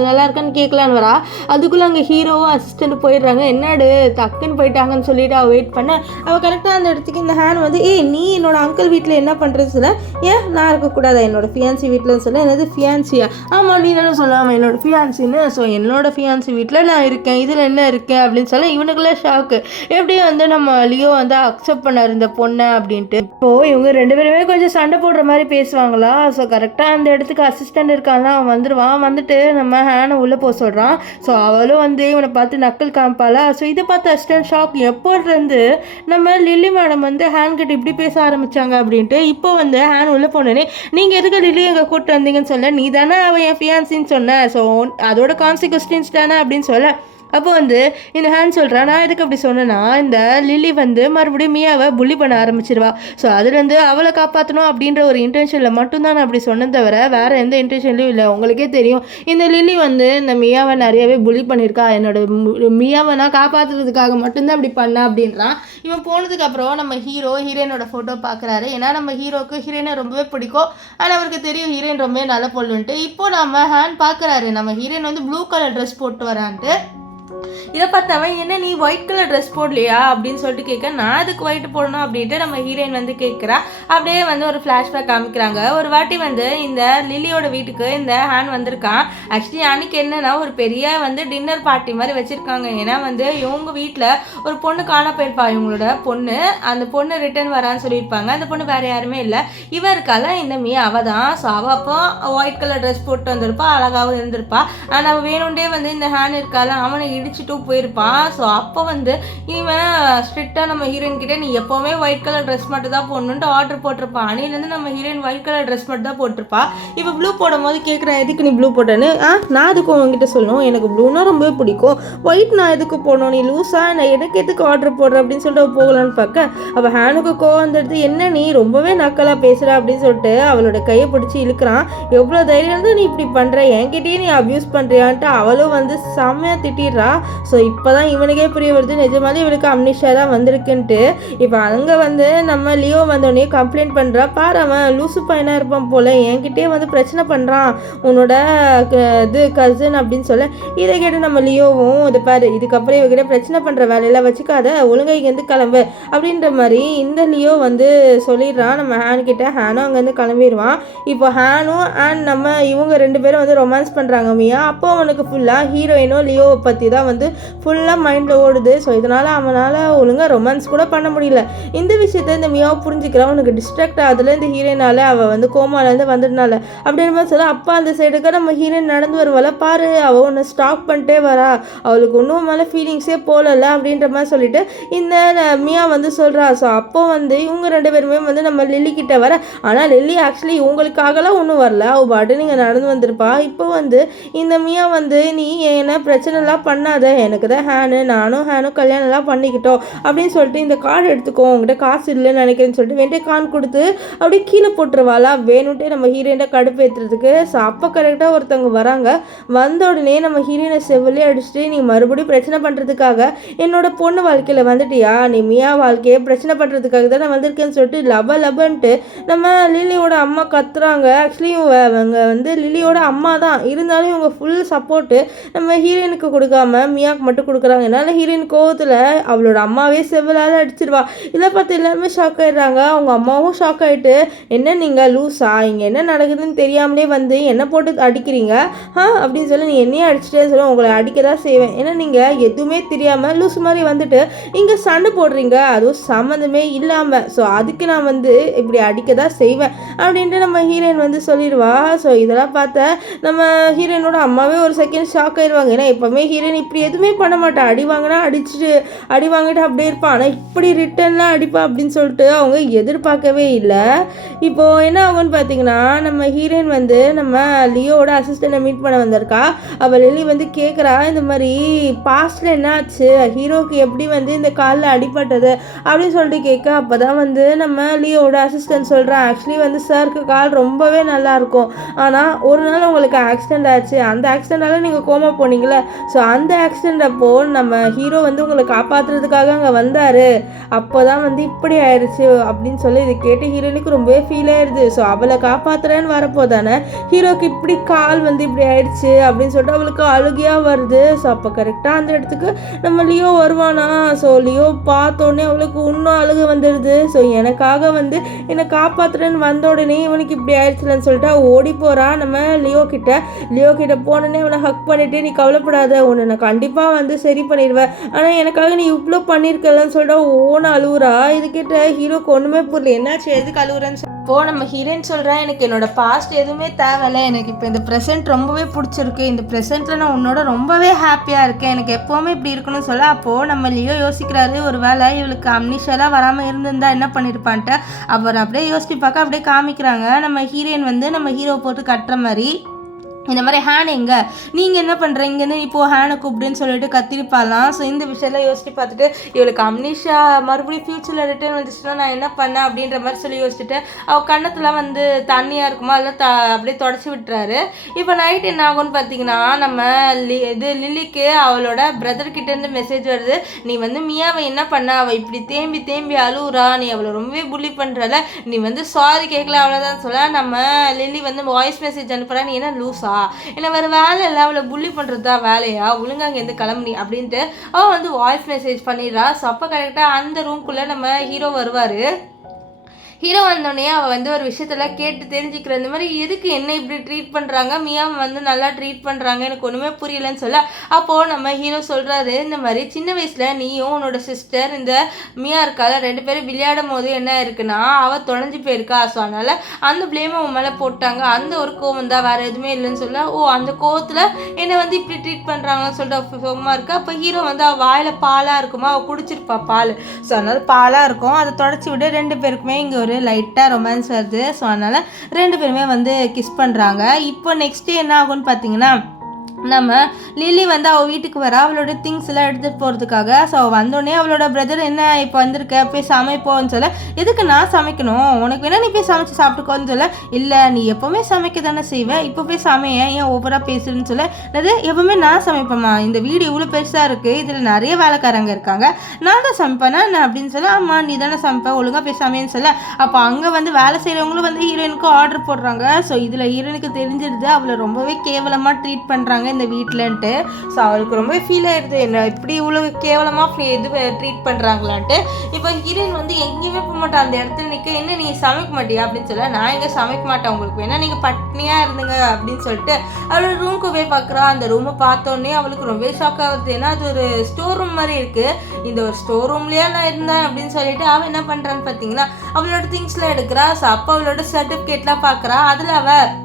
நல்லா இருக்கான்னு கேட்கலான்னு வரா. அதுக்குள்ளே அங்கே ஹீரோவும் அசிஸ்டண்ட் போயிடுறாங்க. என்னடு டக்குன்னு போயிட்டாங்கன்னு சொல்லிட்டு அவள் வெயிட் பண்ண, அவள் கரெக்டாக அந்த இடத்துக்கு இந்த ஹேண்ட் வந்து, நீ என்னோட அங்கிள் வீட்டில் என்ன பண்ணுறது சொல்ல, ஏன் நான் இருக்கக்கூடாதா என்னோட ஃபியான்சி வீட்டில்னு சொல்ல, என்னது ஃபியான்சியா, ஆமாம் நீ என்ன சொல்லாமல் என்னோட ஃபியான்சின்னு, ஸோ என்னோட ஃபியான்சி வீட்டில் நான் இருக்கேன், இதில் என்ன இருக்கேன் அப்படின்னு சொல்ல இவனுக்குள்ளே ஷாக்கு, எப்படி வந்து நம்ம லியோ வந்து அக்செப்ட் பண்ண இருந்த பொண்ணை அப்படின்ட்டு. இப்போது இவங்க ரெண்டு பேருமே கொஞ்சம் சண்டை போடுற மாதிரி பேசுவாங்களா. ஸோ கரெக்டாக அந்த இடத்துக்கு அசிஸ்டண்ட் இருக்காங்க, அவன் வந்துடுவான். வந்துட்டு நம்ம ஹேனை உள்ளே போக சொல்கிறான். ஸோ அவளும் வந்து இவனை பார்த்து நக்கல் காமிப்பாளா. ஸோ இதை பார்த்து அசிஸ்டன்ட் ஷாக், எப்போருந்து நம்ம லில்லி மேடம் வந்து ஹேன் கிட்ட இப்படி பேச ஆரம்பித்தாங்க அப்படின்ட்டு. இப்போ வந்து ஹேன் உள்ளே போனேனே, நீங்கள் எதுக்கு லில்லி எங்கே கூப்பிட்டு வந்தீங்கன்னு சொல்ல, நீ தானே அவன் என் ஃபியான்சின்னு சொன்ன, ஸோ அதோட கான்சிக்வன்ஸ் தானே அப்படின்னு சொல்ல, அப்போ வந்து இந்த ஹேண்ட் சொல்கிறேன், நான் எதுக்கு அப்படி சொன்னேன்னா, இந்த லில்லி வந்து மறுபடியும் மியாவை புள்ளி பண்ண ஆரம்பிச்சிருவா. ஸோ அதுலேருந்து அவளை காப்பாற்றணும் அப்படின்ற ஒரு இன்டென்ஷனில் மட்டும்தான் நான் அப்படி சொன்னேன், தவிர வேறு எந்த இன்டென்ஷன்லையும் இல்லை. உங்களுக்கே தெரியும் இந்த லில்லி வந்து இந்த மியாவை நிறையவே புள்ளி பண்ணியிருக்கா, என்னோட மியாவை நான் காப்பாற்றுறதுக்காக மட்டும்தான் அப்படி பண்ணேன் அப்படின்றான். இவன் போனதுக்கப்புறம் நம்ம ஹீரோயினோட ஃபோட்டோ பார்க்குறாரு. ஏன்னா நம்ம ஹீரோக்கு ஹீரோயினை ரொம்பவே பிடிக்கும், ஆனால் அவருக்கு தெரியும் ஹீரோயின் ரொம்பவே நல்ல பொண்ணுன்ட்டு. இப்போ நம்ம ஹேண்ட் பார்க்குறாரு, நம்ம ஹீரோயின் வந்து ப்ளூ கலர் ட்ரெஸ் போட்டு வரான்ட்டு. இதை பார்த்தவன், என்ன நீ ஒயிட் கலர் ட்ரெஸ் போடலையா அப்படின்னு சொல்லிட்டு கேட்க, நான் அதுக்கு ஒயிட் போடணும் அப்படின்ட்டு நம்ம ஹீரோயின் வந்து கேட்குறா. அப்படியே வந்து ஒரு ஃப்ளாஷ்பேக் காமிக்கிறாங்க. ஒரு வாட்டி வந்து இந்த லில்லியோட வீட்டுக்கு இந்த ஹேண்ட் வந்திருக்கான். ஆக்சுவலி அன்னைக்கு என்னன்னா ஒரு பெரிய வந்து டின்னர் பார்ட்டி மாதிரி வச்சுருக்காங்க. ஏன்னா வந்து இவங்க வீட்டில் ஒரு பொண்ணு காண போயிருப்பா, இவங்களோட பொண்ணு, அந்த பொண்ணு ரிட்டர்ன் வரான்னு சொல்லியிருப்பாங்க. அந்த பொண்ணு வேறு யாருமே இல்லை, இவ இருக்கால இந்த அவள் தான். ஸோ அவள் அப்போ ஒயிட் கலர் ட்ரெஸ் போட்டு வந்திருப்பா, அழகாகவும் இருந்திருப்பா. ஆனால் அவள் வேணுண்டே வந்து இந்த ஹேண்ட் இருக்கால அவனை அடிச்சுட்டும் போயிருப்பான். ஸோ அப்போ வந்து இவன் ஸ்ட்ரிக்டாக நம்ம ஹீரோயின் கிட்டே நீ எப்போவுமே ஒயிட் கலர் ட்ரெஸ் மட்டும் தான் போடணுன்ட்டு ஆர்டர் போட்டிருப்பான். அன்னையிலேருந்து நம்ம ஹீரோயின் ஒயிட் கலர் ட்ரெஸ் மட்டும் தான் போட்டிருப்பா. இப்போ ப்ளூ போடும் போது கேட்குறேன் எதுக்கு நீ ப்ளூ போட்டேன்னு. நான் எதுக்கு உங்ககிட்ட சொல்லணும், எனக்கு ப்ளூனா ரொம்பவே பிடிக்கும், ஒயிட் நான் எதுக்கு போடணும், நீ லூஸா, நான் எனக்கு எதுக்கு ஆர்டர் போடுறேன் அப்படின்னு சொல்லிட்டு போகலான்னு பார்க்க அப்போ ஹேனுக்கு கோவம் வந்துடுது. என்ன நீ ரொம்பவே நக்கலாக பேசுகிற அப்படின்னு சொல்லிட்டு அவளோட கையை பிடிச்சி இழுக்கிறான். எவ்வளோ தைரியம் தான் நீ இப்படி பண்ணுற, என்கிட்டயே நீ அப்யூஸ் பண்ணுறியான்ட்டு அவளும் வந்து செம்மையாக திட்டிடுறா. ஸோ இப்போ தான் இவனுக்கே புரிய வருது நிஜமாலே இவனுக்கு அம்னிஷா தான் வந்திருக்குன்ட்டு. இப்போ அங்கே வந்து நம்ம லியோ வந்தோடனே கம்ப்ளைண்ட் பண்ணுறா. பாரு அவன் லூசு பையனாக இருப்பான் போல், என்கிட்டே வந்து பிரச்சனை பண்ணுறான் உன்னோட இது கசின் அப்படின்னு சொல்ல. இதை கேட்டு நம்ம லியோவும் இது பாரு இதுக்கப்புறம் இவகிட்ட பிரச்சனை பண்ணுற வேலையெல்லாம் வச்சுக்காத, ஒழுங்கா இங்கேருந்து கிளம்பு அப்படின்ற மாதிரி இந்த லியோ வந்து சொல்லிடுறான் நம்ம ஹேன் கிட்ட. ஹேனும் அங்கேருந்து கிளம்பிடுவான். இப்போ ஹேனும் அண்ட் நம்ம இவங்க 2 பேரும் வந்து ரொமான்ஸ் பண்ணுறாங்க மியா. அப்போ அவனுக்கு ஃபுல்லாக ஹீரோயினும் லியோவை பற்றி தான் வந்து ஃபுல்லாக மைண்டில் ஓடுது. ஸோ இதனால் அவனால் ஒழுங்காக ரொமான்ஸ் கூட பண்ண முடியல. இந்த விஷயத்த இந்த மியாவை புரிஞ்சுக்கிறான். அவனுக்கு டிஸ்ட்ராக்ட் ஆகுதுல இந்த ஹீரோயினால், அவள் வந்து கோமாலேருந்து வந்ததுனால அப்படின்னு மாதிரி சொல்ல. அப்பா அந்த சைடுக்கு நம்ம ஹீரோயின் நடந்து வருவாள். பாரு அவள் ஒன்று ஸ்டாக் பண்ணிட்டே வரா, அவளுக்கு ஒன்றும் மேலே ஃபீலிங்ஸே போகல அப்படின்ற மாதிரி சொல்லிட்டு இந்த மியா வந்து சொல்கிறா. ஸோ அப்போ வந்து இவங்க 2 பேருமே வந்து நம்ம லில்லி கிட்ட வர. ஆனால் லில்லி ஆக்சுவலி இவங்களுக்காகலாம் ஒன்றும் வரல, அவள் பாட்டு நீங்கள் நடந்து வந்திருப்பா. இப்போ வந்து இந்த மியா வந்து நீ என்ன பிரச்சனைலாம் பண்ணாத, எனக்கு தான் நானும் ஹேனும் கல்யாணம்லாம் பண்ணிக்கிட்டோம் அப்படின்னு சொல்லிட்டு இந்த கார்டு எடுத்துக்கோ, உங்கள்கிட்ட காசு இல்லைன்னு நினைக்கிறேன்னு சொல்லிட்டு வெண்டே கான் கொடுத்து அப்படியே கீழே போட்டுருவாளா வேணுன்ட்டே நம்ம ஹீரோயினை கடுப்பேற்றுறதுக்கு. ஸோ அப்போ கரெக்டாக ஒருத்தவங்க வராங்க. வந்த உடனே நம்ம ஹீரோயினை செவ்வலே அடிச்சுட்டு நீ மறுபடியும் பிரச்சனை பண்ணுறதுக்காக என்னோட பொண்ணு வாழ்க்கையில் வந்துட்டியா, நீ மியா வாழ்க்கையை பிரச்சனை பண்ணுறதுக்காக தான் நான் வந்திருக்கேன்னு சொல்லிட்டு லபன்ட்டு நம்ம லில்லியோட அம்மா கத்துறாங்க. ஆக்சுவலி அவங்க வந்து லில்லியோட அம்மா தான் இருந்தாலும் இவங்க ஃபுல் சப்போர்ட்டு நம்ம ஹீரோயினுக்கு கொடுக்காம மியாவுக்கு மட்டும் கொடுக்குறாங்க. என்னால் ஹீரோயின் கோவத்தில் அவளோட அம்மாவே செவ்வலால் அடிச்சிடுவா. இதை பார்த்து எல்லாருமே ஷாக் ஆகிடுறாங்க. அவங்க அம்மாவும் ஷாக் ஆகிட்டு என்ன நீங்கள் லூஸா, இங்கே என்ன நடக்குதுன்னு தெரியாமலே வந்து என்ன போட்டு அடிக்கிறீங்க அப்படின்னு சொல்லி நீ என்னையே அடிச்சிட்டே சொல்ல உங்களை அடிக்க தான் செய்வேன், ஏன்னா நீங்கள் எதுவுமே தெரியாமல் லூஸ் மாதிரி வந்துட்டு இங்கே சண்டை போடுறீங்க, அதுவும் சம்மந்தமே இல்லாமல், ஸோ அதுக்கு நான் வந்து இப்படி அடிக்க தான் செய்வேன் அப்படின்ட்டு நம்ம ஹீரோயின் வந்து சொல்லிடுவா. ஸோ இதெல்லாம் பார்த்த நம்ம ஹீரோயினோட அம்மாவே ஒரு செகண்ட் ஷாக் ஆயிடுவாங்க. ஏன்னா எப்போவுமே ஹீரோயின் இப்படி எதுவுமே பண்ண மாட்டா, அடி வாங்கினா அடி வாங்கிட்டு அப்படியே இருப்பான், ஆனால் இப்படி ரிட்டர்ன்லாம் அடிப்பா அப்படின்னு சொல்லிட்டு அவங்க எதிர்பார்க்கவே இல்லை. இப்போது என்ன ஆகும்னு பார்த்தீங்கன்னா நம்ம ஹீரோயின் வந்து நம்ம லியோவோட அசிஸ்டண்ட்டை மீட் பண்ண வந்திருக்கா. அவள் லில்லி வந்து கேட்குறா இந்த மாதிரி பாஸ்டில் என்ன ஆச்சு, ஹீரோக்கு எப்படி வந்து இந்த காலில் அடிப்பட்டது அப்படின்னு சொல்லிட்டு கேட்க. அப்போ தான் வந்து நம்ம லியோவோட அசிஸ்டன்ட் சொல்கிறான் ஆக்சுவலி வந்து சாருக்கு கால் ரொம்பவே நல்லாயிருக்கும், ஆனால் ஒரு நாள் உங்களுக்கு ஆக்சிடெண்ட் ஆச்சு, அந்த ஆக்சிடெண்டால் நீங்கள் கோமா போனீங்களே, ஸோ அந்த ஆக்சிடெண்ட் அப்போது நம்ம ஹீரோ வந்து உங்களை காப்பாற்றுறதுக்காக அங்கே வந்தார், அப்போ தான் வந்து இப்படி ஆயிடுச்சு அப்படின்னு சொல்லி இது கேட்டு ஹீரோனுக்கு ரொம்பவே ஃபீல் ஆயிடுது. ஸோ அவளை காப்பாற்றுறேன்னு வரப்போ தானே ஹீரோக்கு இப்படி கால் வந்து இப்படி ஆயிடுச்சு அப்படின்னு சொல்லிட்டு அவளுக்கு அழுகையாக வருது. ஸோ அப்போ கரெக்டாக அந்த இடத்துக்கு நம்ம லியோ வருவானா. ஸோ லியோ பார்த்தோன்னே அவளுக்கு இன்னும் அழுகை வந்துடுது. ஸோ எனக்காக வந்து என்னை காப்பாற்றுறேன்னு வந்த உடனே இவனுக்கு இப்படி ஆயிடுச்சுலன்னு சொல்லிட்டு ஓடி போகிறா நம்ம லியோ கிட்ட போனோடனே அவனை ஹக் பண்ணிட்டு நீ கவலைப்படாத, உன்னை நான் கண்டிப்பாக வந்து சரி பண்ணிடுவேன், ஆனால் எனக்காக நீ இவ்வளோ பண்ணியிருக்கலன்னு சொல்லிட்டு ஓன அழுவுறா. இது கிட்ட ஹீரோக்கு ஒன்றுமே புரியல, என்னாச்சு எதுக்கு அழுவுறேன்னு இப்போது நம்ம ஹீரோயின் சொல்கிறேன் எனக்கு என்னோட பாஸ்ட் எதுவுமே தேவையில்லை, எனக்கு இப்போ இந்த ப்ரெசென்ட் ரொம்பவே பிடிச்சிருக்கு, இந்த ப்ரெசென்ட்டில் நான் உன்னோட ரொம்பவே ஹாப்பியாக இருக்கேன், எனக்கு எப்போவுமே இப்படி இருக்கணும்னு சொல்ல. அப்போது நம்ம லியோ யோசிக்கிறாரு ஒரு வேளை இவளுக்கு அம்னிஷாலாம் வராமல் இருந்திருந்தா என்ன பண்ணியிருப்பான்ட்டு. அவர் அப்படியே யோசிச்சு பார்க்க அப்படியே காமிக்கிறாங்க நம்ம ஹீரோயின் வந்து நம்ம ஹீரோ போட்டு கட்டுற மாதிரி இந்த மாதிரி ஹேன் எங்கே நீங்கள் என்ன பண்ணுறீங்கன்னு இப்போது ஹேனை கூப்பிடுன்னு சொல்லிட்டு கத்திருப்பாலாம். ஸோ இந்த விஷயம்லாம் யோசிச்சு பார்த்துட்டு இவளுக்கு அம்னிஷா மறுபடியும் ஃப்யூச்சரில் ரிட்டர்ன் வந்துச்சுன்னா நான் என்ன பண்ணேன் அப்படின்ற மாதிரி சொல்லி யோசிச்சுட்டு அவள் கண்ணத்தில் வந்து தண்ணியாக இருக்குமா அதெல்லாம் அப்படியே தொடச்சி விட்டுறாரு. இப்போ நைட் என்ன ஆகும்னு பார்த்தீங்கன்னா நம்ம லில்லிக்கு அவளோட பிரதர்கிட்டேருந்து மெசேஜ் வருது, நீ வந்து மியாவை என்ன பண்ண, அவள் இப்படி தேம்பி அழுவுறா, நீ அவளை ரொம்பவே புள்ளி பண்ணுறல, நீ வந்து சாரி கேட்கல அவ்வளோதான் சொல்ல. நம்ம லில்லி வந்து வாய்ஸ் மெசேஜ் அனுப்புகிறா, நீ என்ன லூஸா, என்ன வேறு வேலை இல்லை, அவளை புள்ளி பண்ணுறது தான் வேலையா, ஒழுங்காக இங்கேருந்து கிளம்புனி அப்படின்ட்டு அவள் வந்து வாய்ஸ் மெசேஜ் பண்ணிடுறா. ஸோ அப்போ கரெக்டாக அந்த ரூம்குள்ளே நம்ம ஹீரோ வருவார். ஹீரோ வந்தோடனே அவள் வந்து ஒரு விஷயத்தெல்லாம் கேட்டு தெரிஞ்சுக்கிற இந்த மாதிரி எதுக்கு என்ன இப்படி ட்ரீட் பண்ணுறாங்க, மியாவை வந்து நல்லா ட்ரீட் பண்ணுறாங்க, எனக்கு ஒன்றுமே புரியலன்னு சொல்ல, அப்போது நம்ம ஹீரோ சொல்கிறாரு, இந்த மாதிரி சின்ன வயசில் நீயும் உன்னோட சிஸ்டர் இந்த மியா இருக்கால 2 பேரும் விளையாடும் போது என்ன இருக்குன்னா அவள் தொலைஞ்சு போயிருக்கா. ஸோ அதனால் அந்த பிளேமை உன் மேலே போட்டாங்க, அந்த ஒரு கோவம் தான், வேறு எதுவுமே இல்லைன்னு சொல்ல, ஓ அந்த கோவத்தில் என்னை வந்து இப்படி ட்ரீட் பண்ணுறாங்கன்னு சொல்லிட்டு சும்மா இருக்கா. அப்போ ஹீரோ வந்து அவள் வாயில் பாலாக இருக்குமா, அவள் குடிச்சிருப்பா பால். ஸோ அதனால் பாலாக இருக்கும், அதை தொடச்சி விட 2 பேருக்குமே இங்கே ஒரு லைட்டாக ரொமான்ஸ் வருது. ஸோ அதனால் 2 பேருமே வந்து கிஸ் பண்ணுறாங்க. இப்போ நெக்ஸ்ட்டு என்ன ஆகும்னு பார்த்தீங்கன்னா, நம்ம லில்லி வந்து அவள் வீட்டுக்கு வரா அவளோட திங்ஸ் எல்லாம் எடுத்துகிட்டு போகிறதுக்காக. ஸோ வந்தோடனே அவளோட பிரதர் என்ன இப்போ வந்திருக்க போய் சமைப்போன்னு சொல்ல, எதுக்கு நான் சமைக்கணும், உனக்கு வேணா நீ போய் சமைச்சு சாப்பிட்டுக்கோன்னு சொல்ல, இல்லை நீ எப்போவுமே சமைக்க தானே செய்வேன், இப்போ போய் சமைய ஏன் ஓவராக பேசுறேன்னு சொல்ல, அது எப்போவுமே நான் சமைப்பேம்மா, இந்த வீடு இவ்வளோ பெருசாக இருக்குது, இதில் நிறைய வேலைக்காரங்க இருக்காங்க, நான் தான் சமைப்பேனா என்ன அப்படின்னு சொல்ல, ஆமாம் நீ தானே சமைப்பேன் ஒழுங்காக போய் சமையன்னு சொல்ல. அப்போ அங்கே வந்து வேலை செய்கிறவங்களும் வந்து ஹீரோயினுக்கு ஆர்டர் போடுறாங்க. ஸோ இதில் ஹீரோயினுக்கு தெரிஞ்சிருது அவளை ரொம்பவே கேவலமாக ட்ரீட் பண்ணுறாங்க இந்த வீட்டிலன்ட்டு. ஸோ அவளுக்கு ரொம்ப ஃபீல் ஆயிடுது, என்ன இப்படி இவ்வளோ கேவலமாக இது ட்ரீட் பண்ணுறாங்களான்ட்டு. இப்போ ஹீரோயின் வந்து எங்கேயுமே போக மாட்டேன், அந்த இடத்துல நிற்க, என்ன நீங்கள் சமைக்க மாட்டியா அப்படின்னு சொல்ல, நான் எங்கே சமைக்க மாட்டேன், உங்களுக்கு வேணா நீங்கள் பட்னியாக இருந்துங்க அப்படின்னு சொல்லிட்டு அவளோட ரூமுக்கு போய் பார்க்குறா. அந்த ரூமை பார்த்தோன்னே அவளுக்கு ரொம்ப ஷாக் ஆகுது, ஏன்னா அது ஒரு ஸ்டோர் ரூம் மாதிரி இருக்குது, இந்த ஒரு ஸ்டோர் ரூம்லேயே நான் இருந்தேன் அப்படின்னு சொல்லிட்டு அவள் என்ன பண்ணுறான்னு பார்த்தீங்கன்னா அவளோட திங்ஸ்லாம் எடுக்கிறா. ஸோ அப்போ அவளோட சர்டிஃபிகேட்லாம் பார்க்குறா, அதில் அவள்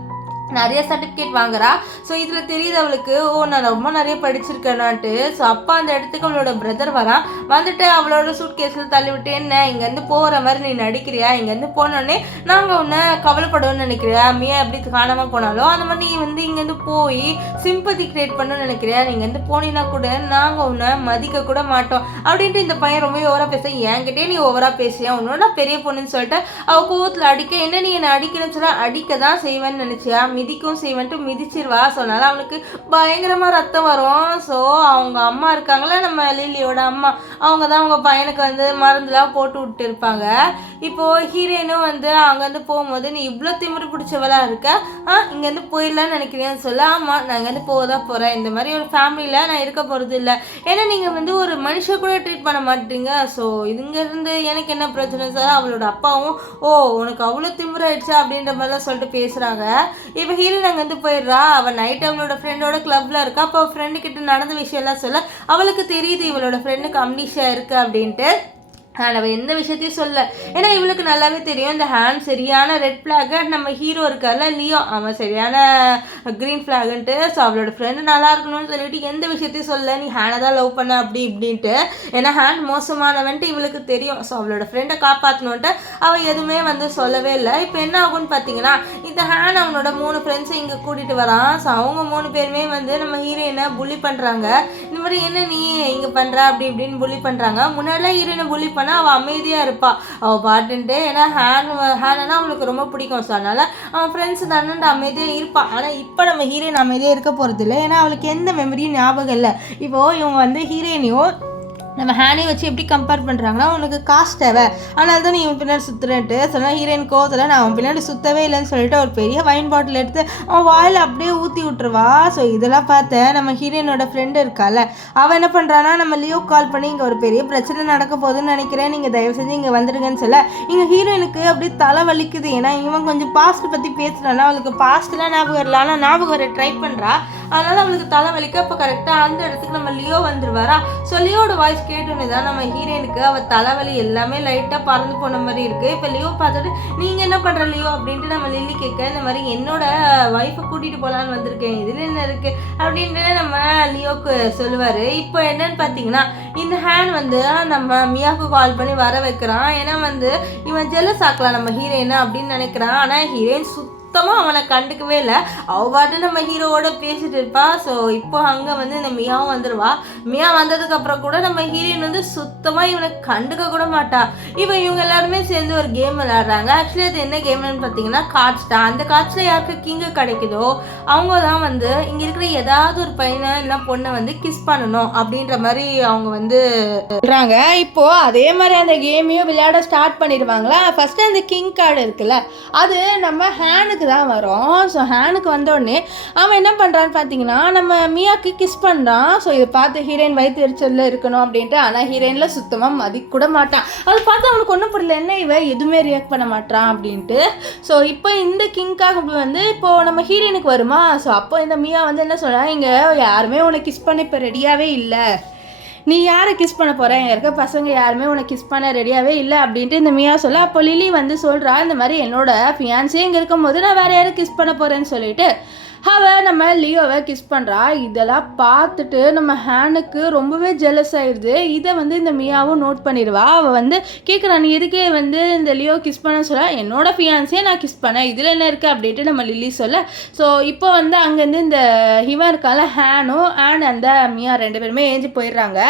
நிறைய சர்டிஃபிகேட் வாங்குறா. ஸோ இதில் தெரியுது அவளுக்கு, ஓ நான் ரொம்ப நிறைய படிச்சிருக்கேனான்ட்டு. ஸோ அப்பா அந்த இடத்துக்கு அவளோட பிரதர் வரான், வந்துட்டு அவளோட சூட் கேஸில் தள்ளி விட்டு, என்ன இங்கேருந்து போகிற மாதிரி நீ நடிக்கிறியா, இங்கேருந்து போனோடனே நாங்கள் உன்னை கவலைப்படுவோன்னு நினைக்கிறியா, மியா எப்படி காணாமல் போனாலும் அந்த மாதிரி நீ வந்து இங்கேருந்து போய் சிம்பதி கிரியேட் பண்ணணும்னு நினைக்கிறியா, நீ இங்கேருந்து போனீங்கன்னா கூட நாங்கள் உன்னை மதிக்க கூட மாட்டோம் அப்படின்ட்டு இந்த பையன் ரொம்ப ஓவராக பேச, என்கிட்டே நீ ஓவராக பேசியா, உன்னோட பெரிய பொண்ணுன்னு சொல்லிட்டு அவள் கோவத்தில் அடிக்க, என்ன நீ என்னை அடிக்கிறேன்னு சொல்ல, அடிக்க தான் செய்வேன்னு நினச்சியா, மிதிக்கும் செய்வன்ட்டு மிதிச்சிருவா. ஸோ அதனால் அவனுக்கு பயங்கரமாக ரத்தம் வரும். ஸோ அவங்க அம்மா இருக்காங்களா, நம்ம லில்லியோட அம்மா, அவங்க தான் அவங்க பையனுக்கு வந்து மருந்துலாம் போட்டு விட்டு இருப்பாங்க. இப்போது ஹீரோயினும் வந்து அங்கேருந்து போகும்போது, நீ இவ்வளோ திமிரு பிடிச்சவளாக இருக்க, இங்கேருந்து போயிடலான்னு நினைக்கிறேன்னு சொல்ல, ஆமாம் நான் இங்கேருந்து போக தான் போகிறேன், இந்த மாதிரி ஒரு ஃபேமிலியில் நான் இருக்க போகிறது இல்லை, ஏன்னா நீங்கள் வந்து ஒரு மனுஷன் கூட ட்ரீட் பண்ண மாட்டீங்க, ஸோ இதுங்கேருந்து எனக்கு என்ன பிரச்சனை சார். அவளோட அப்பாவும், ஓ உனக்கு அவ்வளோ திமிராயிடுச்சா அப்படின்ற மாதிரிலாம் சொல்லிட்டு பேசுகிறாங்க. இப்போ ஹீரோயின் அங்கேருந்து போயிடுறா. அவள் நைட் அவளோட ஃப்ரெண்டோட கிளப்ல இருக்கா. அப்போ ஃப்ரெண்டு கிட்ட நடந்த விஷயம்லாம் சொல்ல, அவளுக்கு தெரியுது இவளோட ஃப்ரெண்டுக்கு அம்னீஷியா இருக்கு அப்படின்ட்டு. அவள் எந்த விஷயத்தையும் சொல்ல, ஏன்னா இவளுக்கு நல்லாவே தெரியும் இந்த ஹேண்ட் சரியான ரெட் ஃப்ளாகு, நம்ம ஹீரோ இருக்கார்ல லியோ அவன் சரியான க்ரீன் ஃப்ளாகுன்ட்டு. ஸோ அவளோட ஃப்ரெண்டு நல்லா இருக்கணும்னு சொல்லிட்டு எந்த விஷயத்தையும் சொல்ல, நீ ஹேனை தான் லவ் பண்ண அப்படி இப்படின்ட்டு, ஏன்னா ஹேண்ட் மோசமானவன்ட்டு இவளுக்கு தெரியும். ஸோ அவளோட ஃப்ரெண்டை காப்பாற்றணுன்ட்டு அவள் எதுவுமே வந்து சொல்லவே இல்லை. இப்போ என்ன ஆகும்னு பார்த்தீங்கன்னா, இந்த ஹேன் அவனோட 3 ஃப்ரெண்ட்ஸை இங்கே கூட்டிகிட்டு வரான். ஸோ அவங்க 3 பேருமே வந்து நம்ம ஹீரோயினை புள்ளி பண்ணுறாங்க. இந்த மாதிரி என்ன நீ இங்கே பண்ணுற அப்படி இப்படின்னு புள்ளி பண்ணுறாங்க. முன்னாடிலாம் ஹீரோயினை புள்ளி பண்ண அவள் அமைதியாக இருப்பாள், அவள் பாட்டுன்ட்டு, ஏன்னா ஹேனா அவளுக்கு ரொம்ப பிடிக்கும். ஸோ அதனால் அவன் ஃப்ரெண்ட்ஸ் தானே அமைதியாக இருப்பாள். ஆனால் இப்போ நம்ம ஹீரோயின் அமைதியாக இருக்க போகிறது இல்லை, ஏன்னா அவளுக்கு எந்த மெமரியும் ஞாபகம் இல்லை. இப்போது இவங்க வந்து ஹீரோயினையும் நம்ம ஹேனை வச்சு எப்படி கம்பேர் பண்ணுறாங்கன்னா, உனக்கு காசு தேவை அதனால தான் நீ இவன் பின்னாடி சுற்றுறேன்ட்டு சொன்னால், ஹீரோயின் கோவத்தில் நான் அவன் பின்னாடி சுற்றவே இல்லைன்னு சொல்லிட்டு ஒரு பெரிய வைன் பாட்டில் எடுத்து அவன் வாயில் அப்படியே ஊற்றி விட்டுருவா. ஸோ இதெல்லாம் பார்த்த நம்ம ஹீரோயினோட ஃப்ரெண்டு இருக்கால, அவன் என்ன பண்ணுறான்னா, நம்ம லியோ கால் பண்ணி இங்கே ஒரு பெரிய பிரச்சனை நடக்க போகுதுன்னு நினைக்கிறேன், நீங்கள் தயவு செஞ்சு இங்கே வந்துடுங்கன்னு சொல்ல, இங்கே ஹீரோயினுக்கு அப்படியே தலை வலிக்குது. ஏன்னா இவன் கொஞ்சம் பாஸ்ட் பற்றி பேசுகிறான்னா அவளுக்கு பாஸ்ட்லாம் ஞாபகம் வரல, ஆனால் ஞாபகம் வர ட்ரை பண்ணுறா, அதனால் அவளுக்கு தலை வலிக்க. அப்போ கரெக்டாக அந்த இடத்துக்கு நம்ம லியோ வந்துடுவாரா. ஸோ லியோட வாய்ஸ் கேட்டோன்னே தான் நம்ம ஹீரோயினுக்கு அவள் தலைவலி எல்லாமே லைட்டாக பறந்து போன மாதிரி இருக்குது. இப்போ லியோ பார்த்துட்டு, நீங்கள் என்ன பண்ணுற லியோ அப்படின்ட்டு நம்ம லில்லி கேட்க, இந்த மாதிரி என்னோட ஒய்ஃபை கூட்டிகிட்டு போகலான்னு வந்திருக்கேன், இதில் என்ன இருக்குது அப்படின்ட்டு நம்ம லியோக்கு சொல்லுவார். இப்போ என்னன்னு பார்த்தீங்கன்னா, இந்த ஹேண்ட் வந்து நம்ம மியாவுக்கு கால் பண்ணி வர வைக்கிறான். ஏன்னா வந்து இவன் ஜெலஸ் ஆக்கலாம் நம்ம ஹீரோயினை அப்படின்னு நினைக்கிறான். ஆனால் ஹீரோயின் சுத்தமாக அவனை கண்டுக்கவே இல்லை, அவள் பாட்டு நம்ம ஹீரோவோட பேசிட்டு இருப்பா. ஸோ இப்போ அங்கே வந்து இந்த மியாவும் வந்துடுவா. மியா வந்ததுக்கப்புறம் கூட நம்ம ஹீரோயின் வந்து சுத்தமாக இவனை கண்டுக்க கூட மாட்டா. இப்போ இவங்க எல்லாருமே சேர்ந்து ஒரு கேம் விளையாடுறாங்க. ஆக்சுவலி அது என்ன கேம்னு பார்த்தீங்கன்னா கார்ட்ஸ் தான். அந்த கார்ட்ஸில் யாருக்கு கிங்கு கிடைக்குதோ அவங்க தான் வந்து இங்கே இருக்கிற ஏதாவது ஒரு பையனை இல்லை பொண்ணை வந்து கிஸ் பண்ணணும் அப்படின்ற மாதிரி அவங்க வந்து சொல்கிறாங்க. இப்போது அதே மாதிரி அந்த கேமையும் விளையாட ஸ்டார்ட் பண்ணிடுவாங்களா. ஃபஸ்ட்டு அந்த கிங் கார்டு இருக்குல்ல, அது நம்ம ஹேனுக்கு தான் வரும். ஸோ ஹேனுக்கு வந்தோடனே அவன் என்ன பண்ணுறான்னு பார்த்தீங்கன்னா நம்ம மியாவுக்கு கிஸ் பண்ணுறான். ஸோ இதை பார்த்து ஹீரோயின் வயிற்று எரிச்சலில் இருக்கணும் அப்படின்ட்டு. ஆனால் ஹீரோயினில் சுத்தமாக மதிக்க கூட மாட்டான். அதை பார்த்து அவனுக்கு ஒன்றும் புரியல, என்ன இவன் எதுவுமே ரியாக்ட் பண்ண மாட்டான் அப்படின்ட்டு. ஸோ இப்போ இந்த கிங்காக வந்து இப்போது நம்ம ஹீரோயினுக்கு வருமா. ஸோ அப்போ இந்த மியா வந்து என்ன சொல்கிறா, இங்கே யாருமே உனக்கு கிஸ் பண்ண இப்போ ரெடியாகவே இல்லை, நீ யாரை கிஸ் பண்ண போகிற, இங்கே இருக்க பசங்க யாருமே உனக்கு கிஸ் பண்ண ரெடியாகவே இல்லை அப்படின்ட்டு இந்த மியா சொல்ல. அப்போ லிலி வந்து சொல்கிறா, இந்த மாதிரி என்னோட ஃபியான்ஸே இங்கே இருக்கும்போது நான் வேறு யாரும் கிஸ் பண்ண போகிறேன்னு சொல்லிட்டு அவள் நம்ம லியோவை கிஸ் பண்ணுறா. இதெல்லாம் பார்த்துட்டு நம்ம ஹேனுக்கு ரொம்பவே ஜெலஸ் ஆயிடுது. இதை வந்து இந்த மியாவும் நோட் பண்ணிடுவா. அவள் வந்து கேட்குறா, நீ எதுக்கே வந்து இந்த லியோ கிஸ் பண்ண சொல்ல, என்னோட ஃபியான்ஸே நான் கிஸ் பண்ணேன், இதில் என்ன இருக்குது அப்படின்ட்டு நம்ம லில்லி சொல்ல. ஸோ இப்போ வந்து அங்கேருந்து இந்த இவன் இருக்கால ஹேனும் அண்ட் அந்த மியா 2 பேருமே ஏஞ்சி போயிடுறாங்க.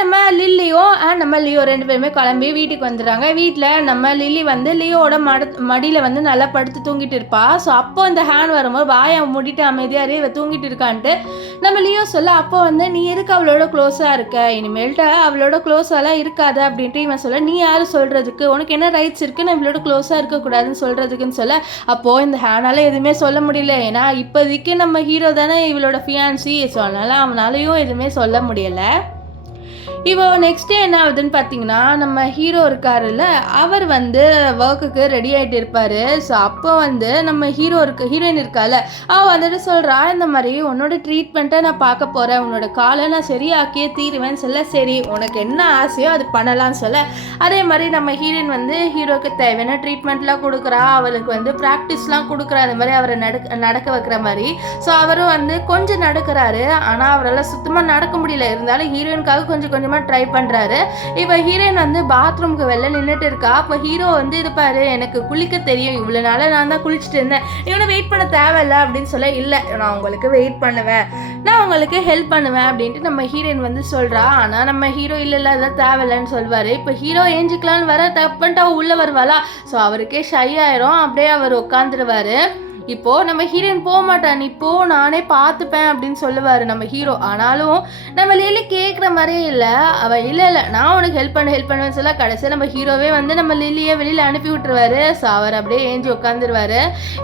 நம்ம லில்லியும் நம்ம லியோ 2 பேருமே கிளம்பி வீட்டுக்கு வந்துடுறாங்க. வீட்டில் நம்ம லில்லி வந்து லியோட மடியில் வந்து நல்லா படுத்து தூங்கிட்டு இருப்பா. ஸோ அப்போ இந்த ஹேன் வரும்போது வாயை மூடிட்டு அமைதியாக இவ தூங்கிட்டு இருக்கான்ட்டு நம்ம லியோ சொல்ல. அப்போ வந்து நீ எதுக்கு அவளோட க்ளோஸாக இருக்க, இனிமேல்ட்ட அவளோட க்ளோஸாலாம் இருக்காது அப்படின்ட்டு இவன் சொல்ல. நீ யார் சொல்கிறதுக்கு, உனக்கு என்ன ரைட்ஸ் இருக்குது நான் இவளோட க்ளோஸாக இருக்கக்கூடாதுன்னு சொல்கிறதுக்குன்னு சொல்ல. அப்போது இந்த ஹேனால் எதுவுமே சொல்ல முடியல, ஏன்னா இப்போதைக்கு நம்ம ஹீரோ தானே இவளோட ஃபியான்சி. ஸோ அதனால் அவனாலையும் எதுவுமே சொல்ல முடியலை. இப்போ நெக்ஸ்ட் டே என்ன ஆகுதுன்னு பார்த்தீங்கன்னா நம்ம ஹீரோ இருக்காருல்ல, அவர் வந்து ஒர்க்குக்கு ரெடி ஆகிட்டு இருப்பார். ஸோ அப்போ வந்து நம்ம ஹீரோயின் இருக்கால, அவள் வந்துட்டு சொல்கிறா, இந்த மாதிரி உன்னோட ட்ரீட்மெண்ட்டை நான் பார்க்க போகிறேன், உன்னோட காலை நான் சரியாக்கியே தீருவேன்னு சொல்ல. சரி உனக்கு என்ன ஆசையோ அது பண்ணலான்னு சொல்ல. அதே மாதிரி நம்ம ஹீரோயின் வந்து ஹீரோக்கு தேவையான ட்ரீட்மெண்ட்லாம் கொடுக்குறா, அவளுக்கு வந்து ப்ராக்டிஸ்லாம் கொடுக்குறா, அந்த மாதிரி அவரை நடக்க வைக்கிற மாதிரி. ஸோ அவரும் வந்து கொஞ்சம் நடக்கிறாரு, ஆனால் அவரால் சுத்தமாக நடக்க முடியல. இருந்தாலும் ஹீரோயினுக்காக கொஞ்சம் கொஞ்சமாக ட்ரை பண்ணுறாரு. இப்போ ஹீரோயின் வந்து பாத்ரூமுக்கு வெளில நின்றுட்டு இருக்கா. அப்போ ஹீரோ வந்து இருப்பாரு, எனக்கு குளிக்க தெரியும், இவ்வளோ நாளாக நான் தான் குளிச்சுட்டு இருந்தேன், இவனை வெயிட் பண்ண தேவையில்லை அப்படின்னு சொல்ல. இல்லை நான் உங்களுக்கு வெயிட் பண்ணுவேன், நான் உங்களுக்கு ஹெல்ப் பண்ணுவேன் அப்படின்ட்டு நம்ம ஹீரோயின் வந்து சொல்கிறா. ஆனால் நம்ம ஹீரோ இல்லை அதான் தேவையில்லைன்னு சொல்வார். இப்போ ஹீரோ ஏஞ்சிக்கலான்னு வர தப்புன்ட்டு அவள் உள்ளே வருவாளா. ஸோ அவருக்கே ஷை ஆயிரும், அப்படியே அவர் உட்காந்துருவார். இப்போது நம்ம ஹீரோயின் போக மாட்டான், இப்போது நானே பார்த்துப்பேன் அப்படின்னு சொல்லுவார் நம்ம ஹீரோ. ஆனாலும் நம்ம லில்லி கேட்குற மாதிரியே இல்லை. அவள் இல்லை நான் உனக்கு ஹெல்ப் பண்ணுவேன்னு சொல்ல. கடைசியில் நம்ம ஹீரோவே வந்து நம்ம லில்லியை வெளியில் அனுப்பி விட்டுருவாரு. ஸோ அவர் அப்படியே ஏஞ்சி உட்காந்துருவார்.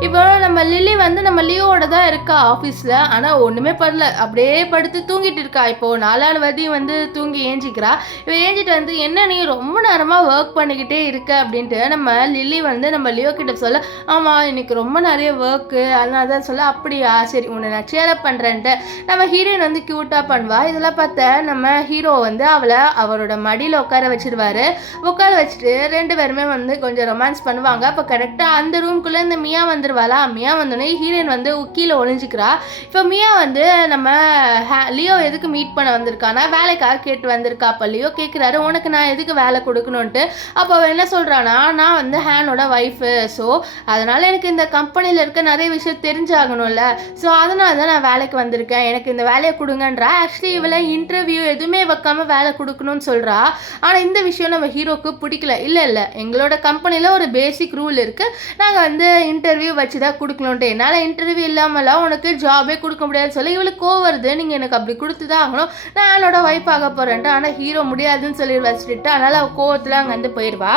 இப்போ நம்ம லில்லி வந்து நம்ம லியோட தான் இருக்கா ஆஃபீஸில், ஆனால் ஒன்றுமே பண்ணல, அப்படியே படுத்து தூங்கிட்டு இருக்கா. இப்போது 4 வாட்டியும் வந்து தூங்கி ஏஞ்சிக்கிறா. இப்போ ஏஞ்சிட்டு வந்து என்ன நீ ரொம்ப நேரமாக ஒர்க் பண்ணிக்கிட்டே இருக்க அப்படின்ட்டு நம்ம லில்லி வந்து நம்ம லியோ கிட்ட சொல்ல. ஆமாம் இன்னைக்கு ரொம்ப நிறைய ஒர்க்கு, அதனால தான் சொல்ல. அப்படியா சரி உன்னை நான் சேரப் பண்ணுறேன்ட்டு நம்ம ஹீரோயின் வந்து க்யூட்டாக பண்ணுவா. இதெல்லாம் பார்த்த நம்ம ஹீரோ வந்து அவளை அவரோட மடியில் உட்கார வச்சிருவாரு. உட்கார வச்சுட்டு 2 பேருமே வந்து கொஞ்சம் ரொமான்ஸ் பண்ணுவாங்க. அப்போ கரெக்டாக அந்த ரூம்குள்ளே இந்த மியா வந்துருவாளா. மியா வந்தோடனே ஹீரோயின் வந்து கீழே ஒளிஞ்சிக்கிறா. இப்போ மியா வந்து நம்ம லியோ எதுக்கு மீட் பண்ண வந்திருக்கானா, வேலைக்காக கேட்டு வந்திருக்கா. அப்போ லியோ கேட்குறாரு, உனக்கு நான் எதுக்கு வேலை கொடுக்கணுன்ட்டு. அப்போ அவள் என்ன சொல்கிறானா, நான் வந்து ஹேனோட ஒய்ஃபு, ஸோ அதனால் எனக்கு இந்த கம்பெனியில் இருக்க நிறைய விஷயம் தெரிஞ்சாகணும்ல, ஸோ அதனால தான் நான் வேலைக்கு வந்திருக்கேன், எனக்கு இந்த வேலையை கொடுங்கன்றா. ஆக்சுவலி இவளை இன்டர்வியூ எதுவுமே வைக்காமல் வேலை கொடுக்கணும்னு சொல்கிறா. ஆனால் இந்த விஷயம் நம்ம ஹீரோக்கு பிடிக்கல. இல்லை எங்களோட கம்பெனியில் ஒரு பேசிக் ரூல் இருக்குது, நாங்கள் வந்து இன்டர்வியூ வச்சு தான் கொடுக்கணுன்ட்டு, என்னால் இன்டர்வியூ இல்லாமலாம் உனக்கு ஜாபே கொடுக்க முடியாதுன்னு சொல்லி இவளுக்கு வருது. நீங்கள் எனக்கு அப்படி கொடுத்து தான் ஆகணும், நான் என்னோட ஒய்ஃப் ஆக போகிறேன்ட்டு. ஆனால் ஹீரோ முடியாதுன்னு சொல்லி வச்சுட்டு அதனால் அவள் கோவத்தில் அங்கே வந்து போயிடுவா.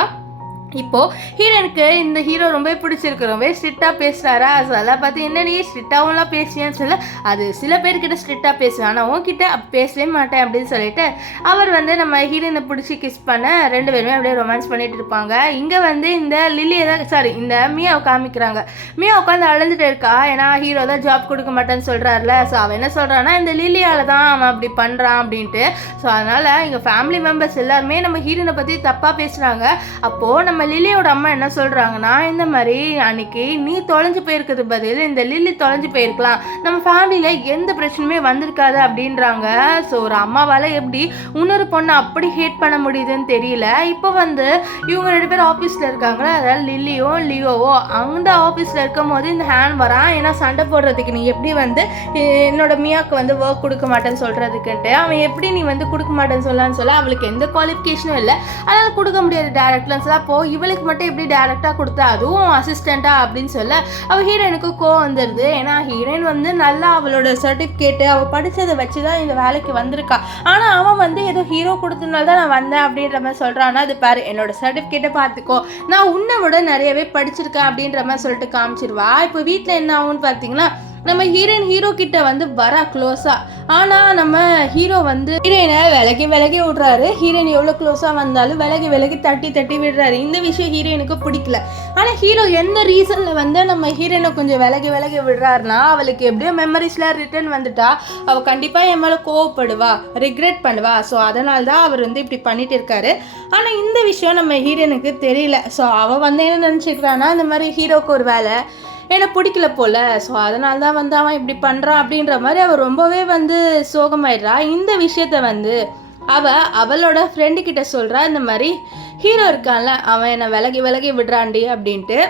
இப்போது ஹீரோனுக்கு இந்த ஹீரோ ரொம்ப பிடிச்சிருக்கு, ரொம்ப ஸ்ட்ரிக்டாக பேசுகிறாரா. ஸோ அதெல்லாம் பார்த்து என்ன நீ ஸ்ட்ரிக்டாகலாம் பேசுவேன்னு சொல்ல. அது சில பேர்கிட்ட ஸ்ட்ரிக்டாக பேசுவேன், ஆனால் உன்கிட்ட பேசவே மாட்டேன் அப்படின்னு சொல்லிட்டு அவர் வந்து நம்ம ஹீரோனை பிடிச்சி கிஸ் பண்ண 2 பேருமே அப்படியே ரொமான்ஸ் பண்ணிட்டு இருப்பாங்க. இங்கே வந்து இந்த லில்லியை தான் இந்த மியாவை காமிக்கிறாங்க. மியா உட்காந்து அழுந்துட்டு இருக்கா, ஏன்னா ஹீரோ தான் ஜாப் கொடுக்க மாட்டேன்னு சொல்கிறாருல. ஸோ அவன் என்ன சொல்கிறான்னா, இந்த லில்லியால் தான் அவன் அப்படி பண்ணுறான் அப்படின்ட்டு. ஸோ அதனால் எங்கள் ஃபேமிலி மெம்பர்ஸ் எல்லாருமே நம்ம ஹீரோனை பற்றி தப்பாக பேசுகிறாங்க. அப்போது நம்ம லில்லியோட அம்மா என்ன சொல்கிறாங்கன்னா, இந்த மாதிரி அன்னைக்கு நீ தொலைஞ்சு போயிருக்கிறது பதில் இந்த லில்லி தொலைஞ்சு போயிருக்கலாம், நம்ம ஃபேமிலியில் எந்த பிரச்சனையுமே வந்திருக்காது அப்படின்றாங்க. ஸோ ஒரு அம்மாவால் எப்படி இன்னொரு பொண்ணை அப்படி ஹேட் பண்ண முடியுதுன்னு தெரியல. இப்போ வந்து இவங்க 2 பேரும் ஆஃபீஸில் இருக்காங்களே, அதாவது லில்லியோ லியோவோ அந்த ஆஃபீஸில் இருக்கும் போது இந்த ஹேண்ட் வரான், ஏன்னா சண்டை போடுறதுக்கு நீ எப்படி வந்து என்னோட மியாவுக்கு வந்து ஒர்க் கொடுக்க மாட்டேன்னு சொல்கிறதுக்குன்ட்டு. அவன் எப்படி நீ வந்து கொடுக்க மாட்டேன்னு சொல்லலான்னு சொல்ல. அவளுக்கு எந்த குவாலிஃபிகேஷனும் இல்லை, அதனால் கொடுக்க முடியாது டேரக்ட்லாம் சொல்ல. அப்போ இவளுக்கு மட்டும் எப்படி டேரெக்டாக கொடுத்தா, அதுவும் அசிஸ்டண்ட்டா அப்படின்னு சொல்ல அவள் ஹீரோயினுக்கு கோவம் வந்துடுது. ஏன்னா ஹீரோயின் வந்து நல்லா அவளோட சர்டிஃபிகேட்டு அவள் படித்ததை வச்சு தான் இந்த வேலைக்கு வந்திருக்கா. ஆனால் அவன் வந்து ஏதோ ஹீரோ கொடுத்தனால தான் நான் வந்தேன் அப்படின்ற மாதிரி சொல்கிறான்னா, அது பாரு என்னோட சர்டிஃபிகேட்டை பார்த்துக்கோ, நான் உன்னை விட நிறையவே படிச்சிருக்கேன் அப்படின்ற மாதிரி சொல்லிட்டு காமிச்சிருவா. இப்போ வீட்டில் என்ன ஆகும்னு பார்த்தீங்கன்னா, நம்ம ஹீரோ கிட்ட வந்து வரா க்ளோஸா. ஆனால் நம்ம ஹீரோ வந்து ஹீரோயினை விலகி விடுறாரு. ஹீரோயின் எவ்வளோ க்ளோஸாக வந்தாலும் விலகி தட்டி விடுறாரு. இந்த விஷயம் ஹீரோயினுக்கு பிடிக்கல. ஆனால் ஹீரோ எந்த ரீசனில் வந்து நம்ம ஹீரோயினை கொஞ்சம் விலகி விடுறாருனா, அவளுக்கு எப்படியோ மெமரிஸ்லாம் ரிட்டர்ன் வந்துட்டா அவள் கண்டிப்பாக என் மேலே கோவப்படுவா, ரிக்ரெட் பண்ணுவா. ஸோ அதனால தான் அவர் வந்து இப்படி பண்ணிட்டு இருக்காரு. ஆனால் இந்த விஷயம் நம்ம ஹீரோயினுக்கு தெரியல. ஸோ அவள் வந்து என்ன நினச்சிக்கிறான்னா, இந்த மாதிரி ஹீரோக்கு ஒரு வேலை எனக்கு பிடிக்கல போல், ஸோ அதனால தான் வந்து அவன் இப்படி பண்ணுறான் அப்படின்ற மாதிரி அவள் ரொம்பவே வந்து சோகமாயிடுறா. இந்த விஷயத்த வந்து அவளோட ஃப்ரெண்டுக்கிட்ட சொல்கிறா, இந்த மாதிரி ஹீரோ இருக்கான்ல அவன் என்னை விலகி விடுறான்டி அப்படின்ட்டு.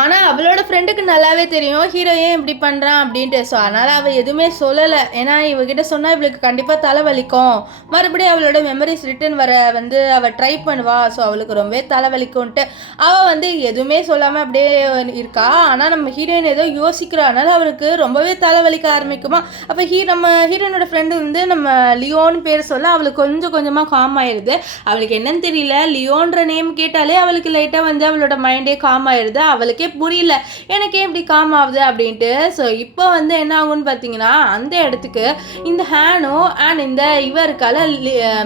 ஆனால் அவளோட ஃப்ரெண்டுக்கு நல்லாவே தெரியும் ஹீரோ ஏன் இப்படி பண்ணுறான் அப்படின்ட்டு. ஸோ அதனால் அவள் எதுவுமே சொல்லலை. ஏன்னா இவகிட்ட சொன்னால் இவளுக்கு கண்டிப்பாக தலைவலிக்கும், மறுபடியும் அவளோட மெமரிஸ் ரிட்டர்ன் வர வந்து அவள் ட்ரை பண்ணுவா. ஸோ அவளுக்கு ரொம்பவே தலைவலிக்கும்ன்ட்டு அவள் வந்து எதுவுமே சொல்லாமல் அப்படியே இருக்கா. ஆனால் நம்ம ஹீரோயின் ஏதோ யோசிக்கிறா, அதனால் அவளுக்கு ரொம்பவே தலைவலிக்க ஆரம்பிக்குமா. அப்போ நம்ம ஹீரோயினோட ஃப்ரெண்டு வந்து நம்ம லியோன்னு பேர் சொல்ல அவளுக்கு கொஞ்சமாக காம் ஆயிடுது. அவளுக்கு என்னன்னு தெரியல, லியோன்ற நேம் கேட்டாலே அவளுக்கு லைட்டாக வந்து அவளோட மைண்டே காம் ஆயிடுது. அவளுக்கு புரியல எனக்கே இப்படி காம் ஆகுது அப்படின்ட்டு. ஸோ இப்போ வந்து என்ன ஆகும்னு பார்த்தீங்கன்னா, அந்த இடத்துக்கு இந்த ஹேனோ அண்ட் இந்த இவர் இருக்கால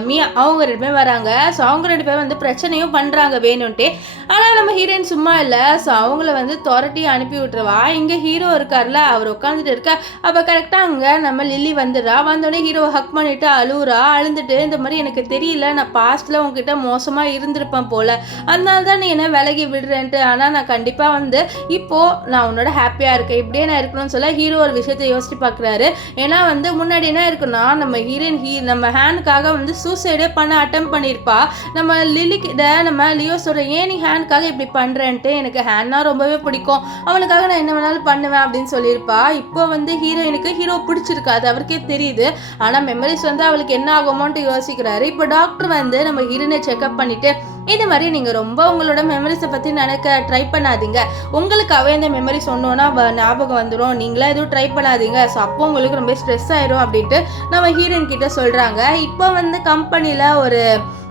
மியா அவங்க 2 பேர் வராங்க. ஸோ அவங்க 2 பேர் வந்து பிரச்சனையும் பண்ணுறாங்க வேணும்ன்ட்டு. ஆனால் நம்ம ஹீரோயின் சும்மா இல்லை. ஸோ அவங்கள வந்து துரட்டி அனுப்பி விட்டுருவா. இங்கே ஹீரோ இருக்கார்ல அவர் உட்காந்துட்டு இருக்கா. அப்போ கரெக்டாக அங்கே நம்ம லில்லி வந்துடுறா. வந்தோடனே ஹீரோவை ஹக் பண்ணிட்டு அழுந்துட்டு இந்த மாதிரி எனக்கு தெரியல, நான் பாஸ்ட்டில் உங்ககிட்ட மோசமாக இருந்திருப்பேன் போல், அதனால தான் நீ என்ன விலகி விடுறேன்ட்டு. ஆனால் நான் கண்டிப்பாக வந்து இப்போது நான் உன்னோட ஹாப்பியாக இருக்கேன், இப்படியே நான் இருக்கணும்னு சொல்ல ஹீரோ ஒரு விஷயத்தை யோசிச்சு பார்க்குறாரு. ஏன்னா வந்து முன்னாடி என்ன இருக்குன்னா, நம்ம ஹீரோயின் நம்ம ஹேனுக்காக வந்து சூசைடே பண்ண அட்டம் பண்ணியிருப்பா. நம்ம லில்லிக்கிட்ட நம்ம லியோ சொல்கிற, ஏன் நீ ஹேனுக்காக இப்படி பண்ணுறேன்ட்டு, எனக்கு ஹேன்னா ரொம்பவே பிடிக்கும், அவனுக்காக நான் என்ன வேணாலும் பண்ணுவேன் அப்படின்னு சொல்லியிருப்பா. இப்போ வந்து ஹீரோயினுக்கு ஹீரோ பிடிச்சிருக்காது, அவருக்கே தெரியுது. ஆனால் மெமரிஸ் வந்து அவளுக்கு என்ன ஆகுமோன்ட்டு யோசிக்கிறாரு. இப்போ டாக்டர் வந்து நம்ம ஹீரோயினை செக்அப் பண்ணிவிட்டு, இது மாதிரி நீங்கள் ரொம்ப உங்களோட மெமரிஸை பற்றி நினைக்க ட்ரை பண்ணாதீங்க, உங்களுக்காகவே இந்த மெமரி சொன்னோன்னா ஞாபகம் வந்துடும், நீங்களே எதுவும் ட்ரை பண்ணாதீங்க, ஸோ அப்போ உங்களுக்கு ரொம்ப ஸ்ட்ரெஸ் ஆயிரும் அப்படின்ட்டு நம்ம ஹீரோயின் கிட்ட சொல்கிறாங்க. இப்போ வந்து கம்பெனியில் ஒரு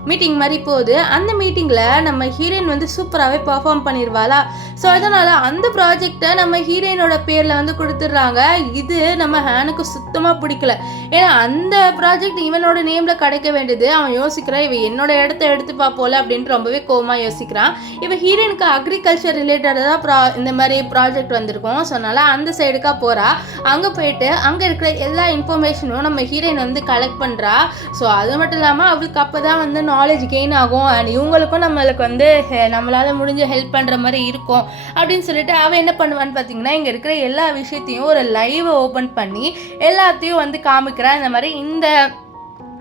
மீட்டிங் மாதிரி போகுது. அந்த மீட்டிங்கில் நம்ம ஹீரோயின் வந்து சூப்பராகவே பர்ஃபார்ம் பண்ணிடுவாளா. ஸோ அதனால் அந்த ப்ராஜெக்டை நம்ம ஹீரோயினோட பேரில் வந்து கொடுத்துட்றாங்க. இது நம்ம ஹேனுக்கு சுத்தமாக பிடிக்கல. ஏன்னா அந்த ப்ராஜெக்ட் இவனோட நேமில் கிடைக்க வேண்டியது. அவன் யோசிக்கிறான், இவன் என்னோட இடத்த எடுத்துப்பா போல அப்படின்ட்டு ரொம்பவே கோவமாக யோசிக்கிறான். இவன் ஹீரோயினுக்கு அக்ரிகல்ச்சர் ரிலேட்டடாக தான் இந்த மாதிரி ப்ராஜெக்ட் வந்திருக்கும். ஸோ அதனால் அந்த சைடுக்காக போகிறா. அங்கே போயிட்டு அங்கே இருக்கிற எல்லா இன்ஃபர்மேஷனும் நம்ம ஹீரோயின் வந்து கலெக்ட் பண்ணுறா. ஸோ அது மட்டும் இல்லாமல் அவளுக்கு அப்போ தான் வந்து நாலேஜ் கெயின் ஆகும் அண்ட் இவங்களுக்கும் நம்மளுக்கு வந்து நம்மளால் முடிஞ்ச ஹெல்ப் பண்ணுற மாதிரி இருக்கும் அப்படின்னு சொல்லிட்டு அவள் என்ன பண்ணுவான்னு பார்த்தீங்கன்னா, இங்கே இருக்கிற எல்லா விஷயத்தையும் ஒரு லைவை ஓப்பன் பண்ணி எல்லாத்தையும் வந்து காமிக்கிறான். இந்த மாதிரி இந்த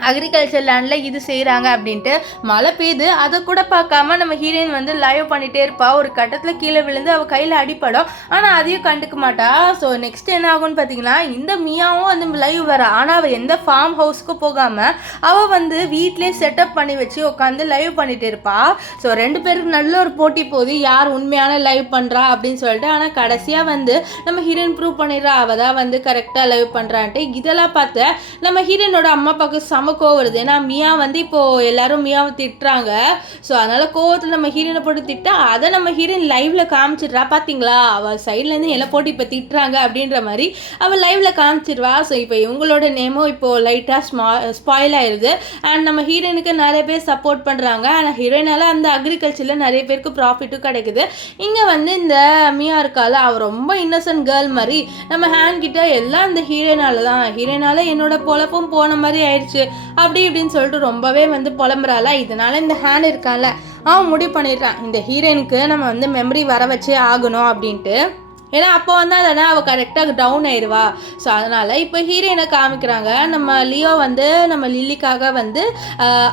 அக்ரிகல்ச்சர் லேண்டில் இது செய்கிறாங்க அப்படின்ட்டு. மழை பெய்யுது, அதை கூட பார்க்காம நம்ம ஹீரோயின் வந்து லைவ் பண்ணிகிட்டே இருப்பா. ஒரு கட்டத்தில் கீழே விழுந்து அவள் கையில் அடிப்படும், ஆனால் அதையும் கண்டுக்க மாட்டா. ஸோ நெக்ஸ்ட் என்ன ஆகும்னு பார்த்தீங்கன்னா, இந்த மியாவும் வந்து லைவ் வர, ஆனால் அவள் எந்த ஃபார்ம் ஹவுஸ்க்கும் போகாமல் அவள் வந்து வீட்டிலே செட்டப் பண்ணி வச்சு உட்காந்து லைவ் பண்ணிகிட்டு இருப்பா. ஸோ 2 பேருக்கு நல்ல ஒரு போட்டி போகுது, யார் உண்மையான லைவ் பண்ணுறா அப்படின்னு சொல்லிட்டு. ஆனால் கடைசியாக வந்து நம்ம ஹீரோயின் ப்ரூவ் பண்ணிடுறா, அவள் தான் வந்து கரெக்டாக லைவ் பண்ணுறான்ட்டு. இதெல்லாம் பார்த்து நம்ம ஹீரோயினோட அம்மா அப்பாவுக்கு கோவம் வருது. ஏன்னா மியா வந்து இப்போ எல்லாரும் மியாவை திட்டுறாங்க. ஸோ அதனால கோவத்தில் நம்ம ஹீரோயினை போட்டு திட்டா, அதை நம்ம ஹீரோயின் லைவ்ல காமிச்சிடுறா. பார்த்தீங்களா, அவள் சைட்லேருந்து எல்லாம் போட்டு இப்போ திட்டுறாங்க அப்படின்ற மாதிரி அவள் லைவ்ல காமிச்சிடுவா. ஸோ இப்போ இவங்களோட நேமும் இப்போ லைட்டாக ஸ்பாயில் ஆயிடுது. அண்ட் நம்ம ஹீரோயினுக்கு நிறைய பேர் சப்போர்ட் பண்ணுறாங்க. ஆனால் ஹீரோயினால அந்த அக்ரிகல்ச்சரில் நிறைய பேருக்கு ப்ராஃபிட்டும் கிடைக்குது. இங்கே வந்து இந்த மியா இருக்கால, அவள் ரொம்ப இன்னசென்ட் கேர்ள் மாதிரி நம்ம ஹேண்ட் கிட்ட எல்லாம் இந்த ஹீரோயினால என்னோட பொழப்பும் போன மாதிரி ஆயிடுச்சு அப்படி இப்படின்னு சொல்லிட்டு ரொம்பவே வந்து புலம்புறாளா. இதனால இந்த ஹேண்ட் இருக்கால, அவன் முடிவு பண்ணிடுறான், இந்த ஹீரோயினுக்கு நம்ம வந்து மெமரி வர வச்சே ஆகணும் அப்படின்ட்டு. ஏன்னா அப்போ வந்தால் தானே அவள் கரெக்டாக டவுன் ஆயிடுவா. ஸோ அதனால் இப்போ ஹீரோயினை காமிக்கிறாங்க. நம்ம லியோ வந்து நம்ம லில்லிக்காக வந்து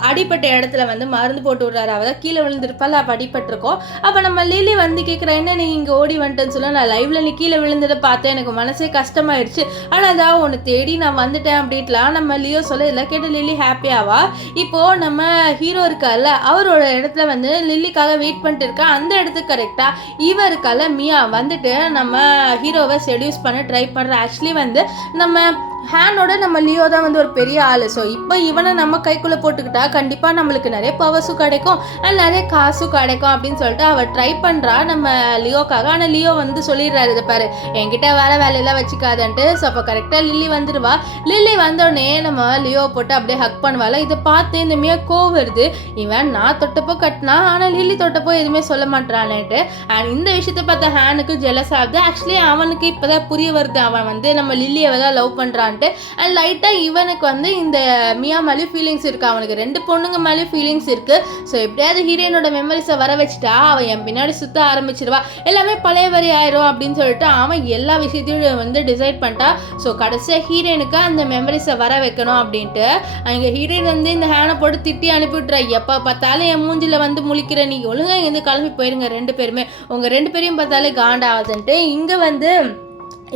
அடிப்பட்ட இடத்துல வந்து மருந்து போட்டு விட்றாரு. அவள் தான் கீழே விழுந்திருப்பாள், அப்போ அடிபட்டிருக்கோம். அப்போ நம்ம லில்லி வந்து கேட்குறா, என்ன நீ இங்கே ஓடி வந்துட்டேன்னு சொல்ல, நான் லைவ்ல நீ கீழே விழுந்துட்டு பார்த்தேன், எனக்கு மனசே கஷ்டமாயிடுச்சு, ஆனால் அதான் உன்னை தேடி நான் வந்துட்டேன் அப்படின்ட்டுலாம் நம்ம லியோ சொல்ல. இதெல்லாம் கேட்டு லில்லி ஹாப்பியாவா. இப்போது நம்ம ஹீரோ இருக்கார்ல, அவரோட இடத்துல வந்து லில்லிக்காக வெயிட் பண்ணிட்டு இருக்கா. அந்த இடத்துக்கு கரெக்டாக இவ இருக்கால மியா வந்துட்டு நம்ம ஹீரோவை செடியூஸ் பண்ண ட்ரை பண்ணுற. ஆக்சுவலி வந்து நம்ம ஹேனோட நம்ம லியோ தான் வந்து ஒரு பெரிய ஆள். ஸோ இப்போ இவனை நம்ம கைக்குள்ளே போட்டுக்கிட்டா கண்டிப்பாக நம்மளுக்கு நிறைய பவர்ஸும் கிடைக்கும் அண்ட் நிறைய காசும் கிடைக்கும் அப்படின்னு சொல்லிட்டு அவள் ட்ரை பண்ணுறா நம்ம லியோக்காக. ஆனால் லியோ வந்து சொல்லிடுறாரு, இதை பாரு என்கிட்ட வேறு வேலையெல்லாம் வச்சுக்காதன்ட்டு. ஸோ அப்போ கரெக்டாக லில்லி வந்துடுவா. லில்லி வந்தோடனே நம்ம லியோ போட்டு அப்படியே ஹக் பண்ணுவாள். இதை பார்த்து இந்த மியா கோவம் வருது, இவன் நான் தொட்டப்போ கட்டினா ஆனால் லில்லி தொட்டப்போ எதுவுமே சொல்ல மாட்டான்ட்டு. அண்ட் இந்த விஷயத்தை பார்த்த ஹேனுக்கு ஜெலஸ் ஆகுது. ஆக்சுவலி அவனுக்கு இப்போ தான் புரிய வருது, அவன் வந்து நம்ம லில்லியை தான் லவ் பண்ணுறான். அண்ட் லைட்டாக இவனுக்கு வந்து இந்த மியா மேலே ஃபீலிங்ஸ் இருக்குது, அவனுக்கு 2 பொண்ணுங்க மேலே ஃபீலிங்ஸ் இருக்குது. ஸோ எப்படியாவது ஹீரோயினோட மெமரிஸை வர வச்சுட்டா அவன் என் பின்னாடி சுற்ற ஆரம்பிச்சிருவா, எல்லாமே பழைய வரி ஆயிரும் அப்படின்னு சொல்லிட்டு அவன் எல்லா விஷயத்தையும் வந்து டிசைட் பண்ணிட்டா. ஸோ கடைசியாக ஹீரோயினுக்கு அந்த மெமரிஸை வர வைக்கணும் அப்படின்ட்டு அங்கே ஹீரோயின் வந்து இந்த ஹேனை போட்டு திட்டி அனுப்பிவிட்றா. எப்போ பார்த்தாலும் என் மூஞ்சில் வந்து முழிக்கிற, நீ ஒழுங்காக இங்கேருந்து கிளம்பி போயிருங்க 2 பேருமே, உங்கள் 2 பேரையும் பார்த்தாலே காண்டாகுதுன்ட்டு. இங்கே வந்து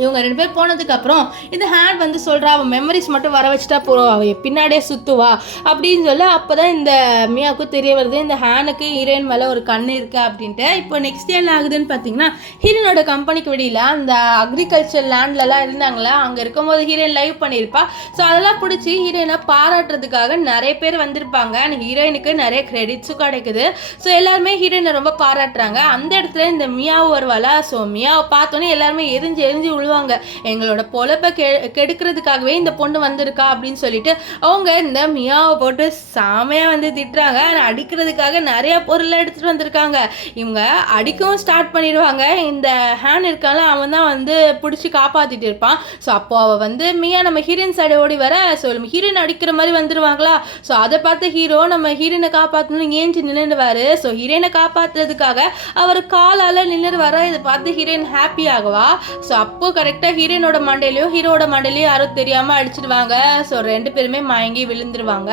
இவங்க 2 பேர் போனதுக்கப்புறம் இந்த ஹேண்ட் வந்து சொல்கிறா, அவன் மெமரிஸ் மட்டும் வர வச்சுட்டா போகிறோம், அவள் பின்னாடியே சுற்றுவா அப்படின்னு சொல்ல. அப்போ தான் இந்த மியாவுக்கும் தெரிய வருது இந்த ஹேனுக்கு ஹீரோயின் மேலே ஒரு கண்ணு இருக்குது அப்படின்ட்டு. இப்போ நெக்ஸ்ட் என்ன ஆகுதுன்னு பார்த்தீங்கன்னா, ஹீரோயினோட கம்பெனிக்கு வெளியில் அந்த அக்ரிகல்ச்சர் லேண்ட்லலாம் இருந்தாங்களே, அங்கே இருக்கும்போது ஹீரோயின் லைவ் பண்ணியிருப்பா. ஸோ அதெல்லாம் பிடிச்சி ஹீரோயினை பாராட்டுறதுக்காக நிறைய பேர் வந்திருப்பாங்க. ஹீரோயினுக்கு நிறைய கிரெடிட்ஸும் கிடைக்குது. ஸோ எல்லாருமே ஹீரோயினை ரொம்ப பாராட்டுறாங்க. அந்த இடத்துல இந்த மியாவும் வருவாளா. ஸோ மியாவை பார்த்தோன்னே எல்லாருமே எரிஞ்சு விழுவாங்க, எங்களோட பொழப்பை கெடுக்கிறதுக்காகவே இந்த பொண்ணு வந்திருக்கா அப்படின்னு சொல்லிட்டு அவங்க இந்த மியாவை போட்டு சாமையாக வந்து திட்டுறாங்க. ஆனால் அடிக்கிறதுக்காக நிறைய பொருளை எடுத்துகிட்டு வந்திருக்காங்க. இவங்க அடிக்கவும் ஸ்டார்ட் பண்ணிடுவாங்க. இந்த ஹேன் இருக்கால அவன் தான் வந்து பிடிச்சி காப்பாற்றிட்டு இருப்பான். ஸோ அப்போ அவள் வந்து மியா நம்ம ஹீரோயின் சைடு ஓடி வர, ஸோ ஹீரோயின் அடிக்கிற மாதிரி வந்துடுவாங்களா. ஸோ அதை பார்த்து ஹீரோ நம்ம ஹீரோயினை காப்பாற்றணும்னு ஏஞ்சி நின்றுடுவார். ஸோ ஹீரோயினை காப்பாற்றுறதுக்காக அவர் காலால் நின்று வர. இதை பார்த்து ஹீரோயின் ஹாப்பி ஆகுவா. ஸோ அப்போ கரெக்டாக ஹீரோயினோட மண்டையிலையும் ஹீரோட மண்டையிலையும் யாரும் தெரியாமல் அடிச்சிடுவாங்க. ஸோ 2 பேருமே மயங்கி விழுந்துருவாங்க.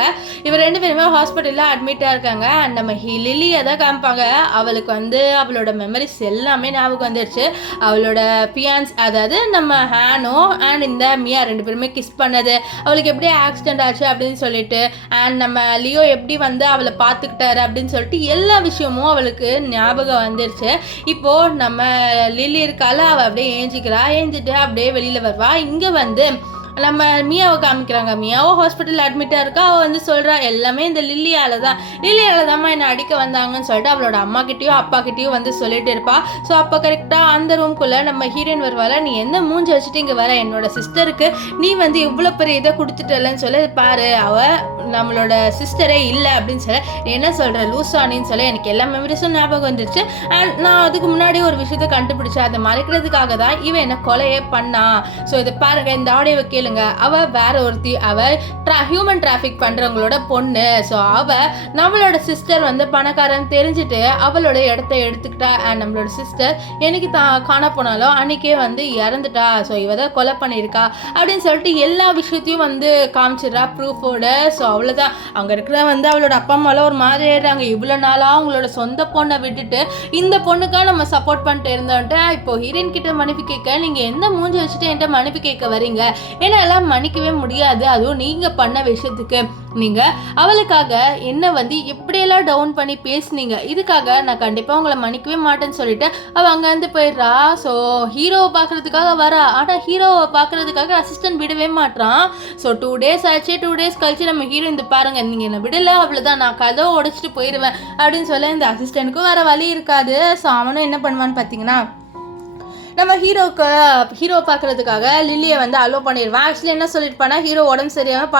இவர் 2 பேருமே ஹாஸ்பிட்டலில் அட்மிட்டாக இருக்காங்க. அண்ட் நம்ம லில்லியை தான் காமிப்பாங்க. அவளுக்கு வந்து அவளோட மெமரிஸ் எல்லாமே ஞாபகம் வந்துடுச்சு. அவளோட பியான்ஸ், அதாவது நம்ம ஹேனோ அண்ட் இந்த மியா 2 பேருமே கிஸ் பண்ணது, அவளுக்கு எப்படி ஆக்சிடென்ட் ஆச்சு அப்படின்னு சொல்லிட்டு, அண்ட் நம்ம லியோ எப்படி வந்து அவளை பார்த்துக்கிட்டாரு அப்படின்னு சொல்லிட்டு எல்லா விஷயமும் அவளுக்கு ஞாபகம் வந்துடுச்சு. இப்போது நம்ம லில்லி இருக்கால, அவள் அப்படியே ஏஞ்சிட்டு அப்படியே வெளியில் வருவா. இங்கே வந்து நம்ம மியாவை காமிக்கிறாங்க. மியாவும் ஹாஸ்பிட்டலில் அட்மிட்டாக இருக்கா. அவள் வந்து சொல்கிறா, எல்லாமே இந்த லில்லியால் தான்மா என்னை அடிக்க வந்தாங்கன்னு சொல்லிட்டு அவளோட அம்மாக்கிட்டேயும் அப்பாக்கிட்டேயும் வந்து சொல்லிட்டு இருப்பா. ஸோ அப்போ கரெக்டாக அந்த ரூம்குள்ளே நம்ம ஹீரோயின் வருவாள். நீ எந்த மூஞ்சி வச்சுட்டு இங்கே வர, என்னோட சிஸ்டருக்கு நீ வந்து இவ்வளோ பெரிய இதை கொடுத்துட்டலன்னு சொல்லி பாரு, அவள் நம்மளோட சிஸ்டரே இல்லை அப்படின்னு சொல்ல, நீ என்ன சொல்கிற லூசானின்னு சொல்ல, எனக்கு எல்லா மெமரிஸும் ஞாபகம் வந்துருச்சு. அண்ட் நான் அதுக்கு முன்னாடி ஒரு விஷயத்தை கண்டுபிடிச்சேன், அதை மறைக்கிறதுக்காக தான் இவன் என்ன கொலையே பண்ணா. ஸோ இதை பாருங்க, இந்த ஆடியோவை கேளுங்க. அவ வேற ஒருத்தி, அவ ஹியூமன் டிராஃபிக் பண்றவங்களோட பொண்ணு. ஸோ அவ நம்மளோட சிஸ்டர் வந்து பணக்காரன் தெரிஞ்சுட்டு அவளோட இடத்த எடுத்துக்கிட்டா. அண்ட் நம்மளோட சிஸ்டர் என்னைக்கு காண போனாலும் அன்னைக்கே வந்து இறந்துட்டா. ஸோ இவ தான் கொலை பண்ணியிருக்கா அப்படின்னு சொல்லிட்டு எல்லா விஷயத்தையும் வந்து காமிச்சிடுறா ப்ரூஃபோட. ஸோ அவ்வளோதான், அங்கே இருக்கிற வந்து அவளோட அப்பா அம்மாலாம் ஒரு மாதிரி ஆயிடுறாங்க. இவ்வளோ நாளாக அவங்களோட சொந்த பொண்ணை விட்டுட்டு இந்த பொண்ணுக்காக நம்ம சப்போர்ட் பண்ணிட்டு இருந்தோன்ட்டு இப்போ ஹீரோயின் கிட்ட மன்னிப்பு கேட்க, நீங்கள் எந்த மூஞ்சி வச்சுட்டு என்கிட்ட மன்னிப்பு கேட்க வரீங்க, ஏன்னா எல்லாம் மன்னிக்கவே முடியாது, அதுவும் நீங்கள் பண்ண விஷயத்துக்கு. நீங்கள் அவளுக்காக என்ன வந்து எப்படியெல்லாம் டவுன் பண்ணி பேசுனீங்க, இதுக்காக நான் கண்டிப்பாக உங்களை மன்னிக்கவே மாட்டேன்னு சொல்லிட்டு அவள் அங்கேருந்து போயிடுறா. ஸோ ஹீரோவை பார்க்குறதுக்காக வரா, ஆனால் ஹீரோவை பார்க்குறதுக்காக அசிஸ்டன்ட் விடவே மாட்டான். ஸோ 2 days ஆச்சு. 2 days கழிச்சு நம்ம ஹீரோ இந்த பாருங்க, நீங்கள் என்னை விடலை, அவ்வளோதான், நான் கதவை உடைச்சிட்டு போயிடுவேன் அப்படின்னு சொல்ல இந்த அசிஸ்டண்ட்டுக்கும் வேறு வழி இருக்காது. ஸோ அவனும் என்ன பண்ணுவான்னு பார்த்தீங்கன்னா, நம்ம ஹீரோ பார்க்குறதுக்காக லில்லியை வந்து அலோவ் பண்ணிடுவான். ஆக்சுவலி என்ன சொல்லியிருப்பானா, ஹீரோ உடம்பு சரியாமல்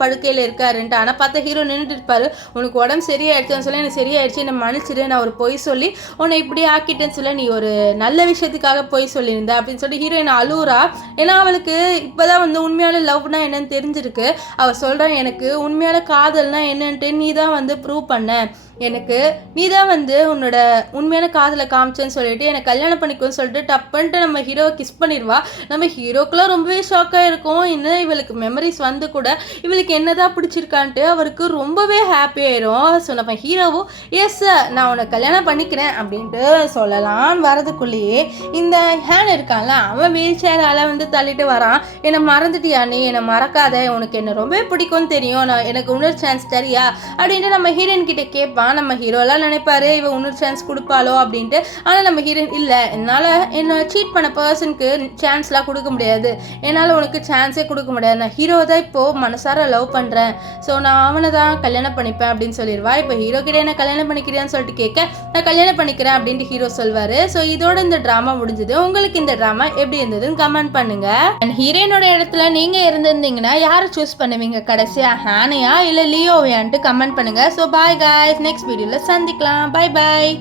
படுக்கையில் இருக்காருன்ட்டு. ஆனால் பார்த்தா ஹீரோ நின்றுட்டு இருப்பாரு. உனக்கு உடம்பு சரியாயிடுச்சுன்னு சொல்லி, எனக்கு சரியாயிடுச்சு, என்னை மன்னிச்சிடு, நான் ஒரு பொய் சொல்லி உன்னை இப்படி ஆக்கிட்டேன்னு சொல்ல, நீ ஒரு நல்ல விஷயத்துக்காக பொய் சொல்லியிருந்த அப்படின்னு சொல்லி ஹீரோயின் அழுவுறா. ஏன்னா அவளுக்கு இப்போ தான் வந்து உண்மையான லவ்னா என்னன்னு தெரிஞ்சிருக்கு. அவள் சொல்கிறான், எனக்கு உண்மையான காதல்னா என்னன்ட்டு நீ தான் வந்து ப்ரூவ் பண்ண, எனக்கு நீ தான் வந்து உன்னோட உண்மையான காதலை காமிச்சேன்னு சொல்லிட்டு எனக்கு கல்யாணம் பண்ணிக்கோன்னு சொல்லிட்டு டப்புன்ட்டு நம்ம ஹீரோவை கிஸ் பண்ணிடுவா. நம்ம ஹீரோக்கெலாம் ரொம்பவே ஷாக்காக இருக்கும். இன்னும் இவளுக்கு மெமரிஸ் வந்து கூட இவளுக்கு என்னதான் பிடிச்சிருக்கான்ட்டு அவருக்கு ரொம்பவே ஹாப்பி ஆயிரும். ஸோ நம்ம ஹீரோவும் எஸ் நான் உன்னை கல்யாணம் பண்ணிக்கிறேன் அப்படின்ட்டு சொல்லலான்னு வரதுக்குள்ளேயே இந்த ஹேன் இருக்கான்ல அவன் வீல் சேரால் வந்து தள்ளிட்டு வரான். என்னை மறந்துட்டியா நீ, என்னை மறக்காத, உனக்கு என்ன ரொம்ப பிடிக்கும்னு தெரியும், நான் எனக்கு இன்னொரு சான்ஸ் தரியா அப்படின்ட்டு நம்ம ஹீரோயின் கிட்ட கேட்பான். நம்ம ஹீரோலாம் நினைப்பாரு இவன் இன்னொரு சான்ஸ் கொடுப்பாளோ அப்படின்ட்டு. ஆனால் நம்ம ஹீரோயின் இல்லை, என்னால் என்னை சீட் பண்ண பர்சனுக்கு சான்ஸ்லாம் கொடுக்க முடியாது, என்னால் உனக்கு சான்ஸே கொடுக்க முடியாது, நான் ஹீரோவை தான் இப்போது மனசார லவ் பண்ணுறேன், ஸோ நான் அவனை தான் கல்யாணம் பண்ணிப்பேன் அப்படின்னு சொல்லிடுவா. இப்போ ஹீரோ கிட்ட என்ன கல்யாணம் பண்ணிக்கிறேன்னு சொல்லிட்டு கேட்க நான் கல்யாணம் பண்ணிக்கிறேன் அப்படின்ட்டு ஹீரோ சொல்வார். ஸோ இதோட இந்த ட்ராமா முடிஞ்சது. உங்களுக்கு இந்த ட்ராமா எப்படி இருந்ததுன்னு கமெண்ட் பண்ணுங்க. அண்ட் ஹீரோயினோட இடத்துல நீங்க இருந்திருந்தீங்கன்னா யாரை சூஸ் பண்ணுவீங்க கடைசியா, ஹானியா இல்லை லியோவியான்ட்டு கமெண்ட் பண்ணுங்க. ஸோ பாய் காய்ஸ், நெக்ஸ்ட் வீடியோவில் சந்திக்கலாம். Bye bye.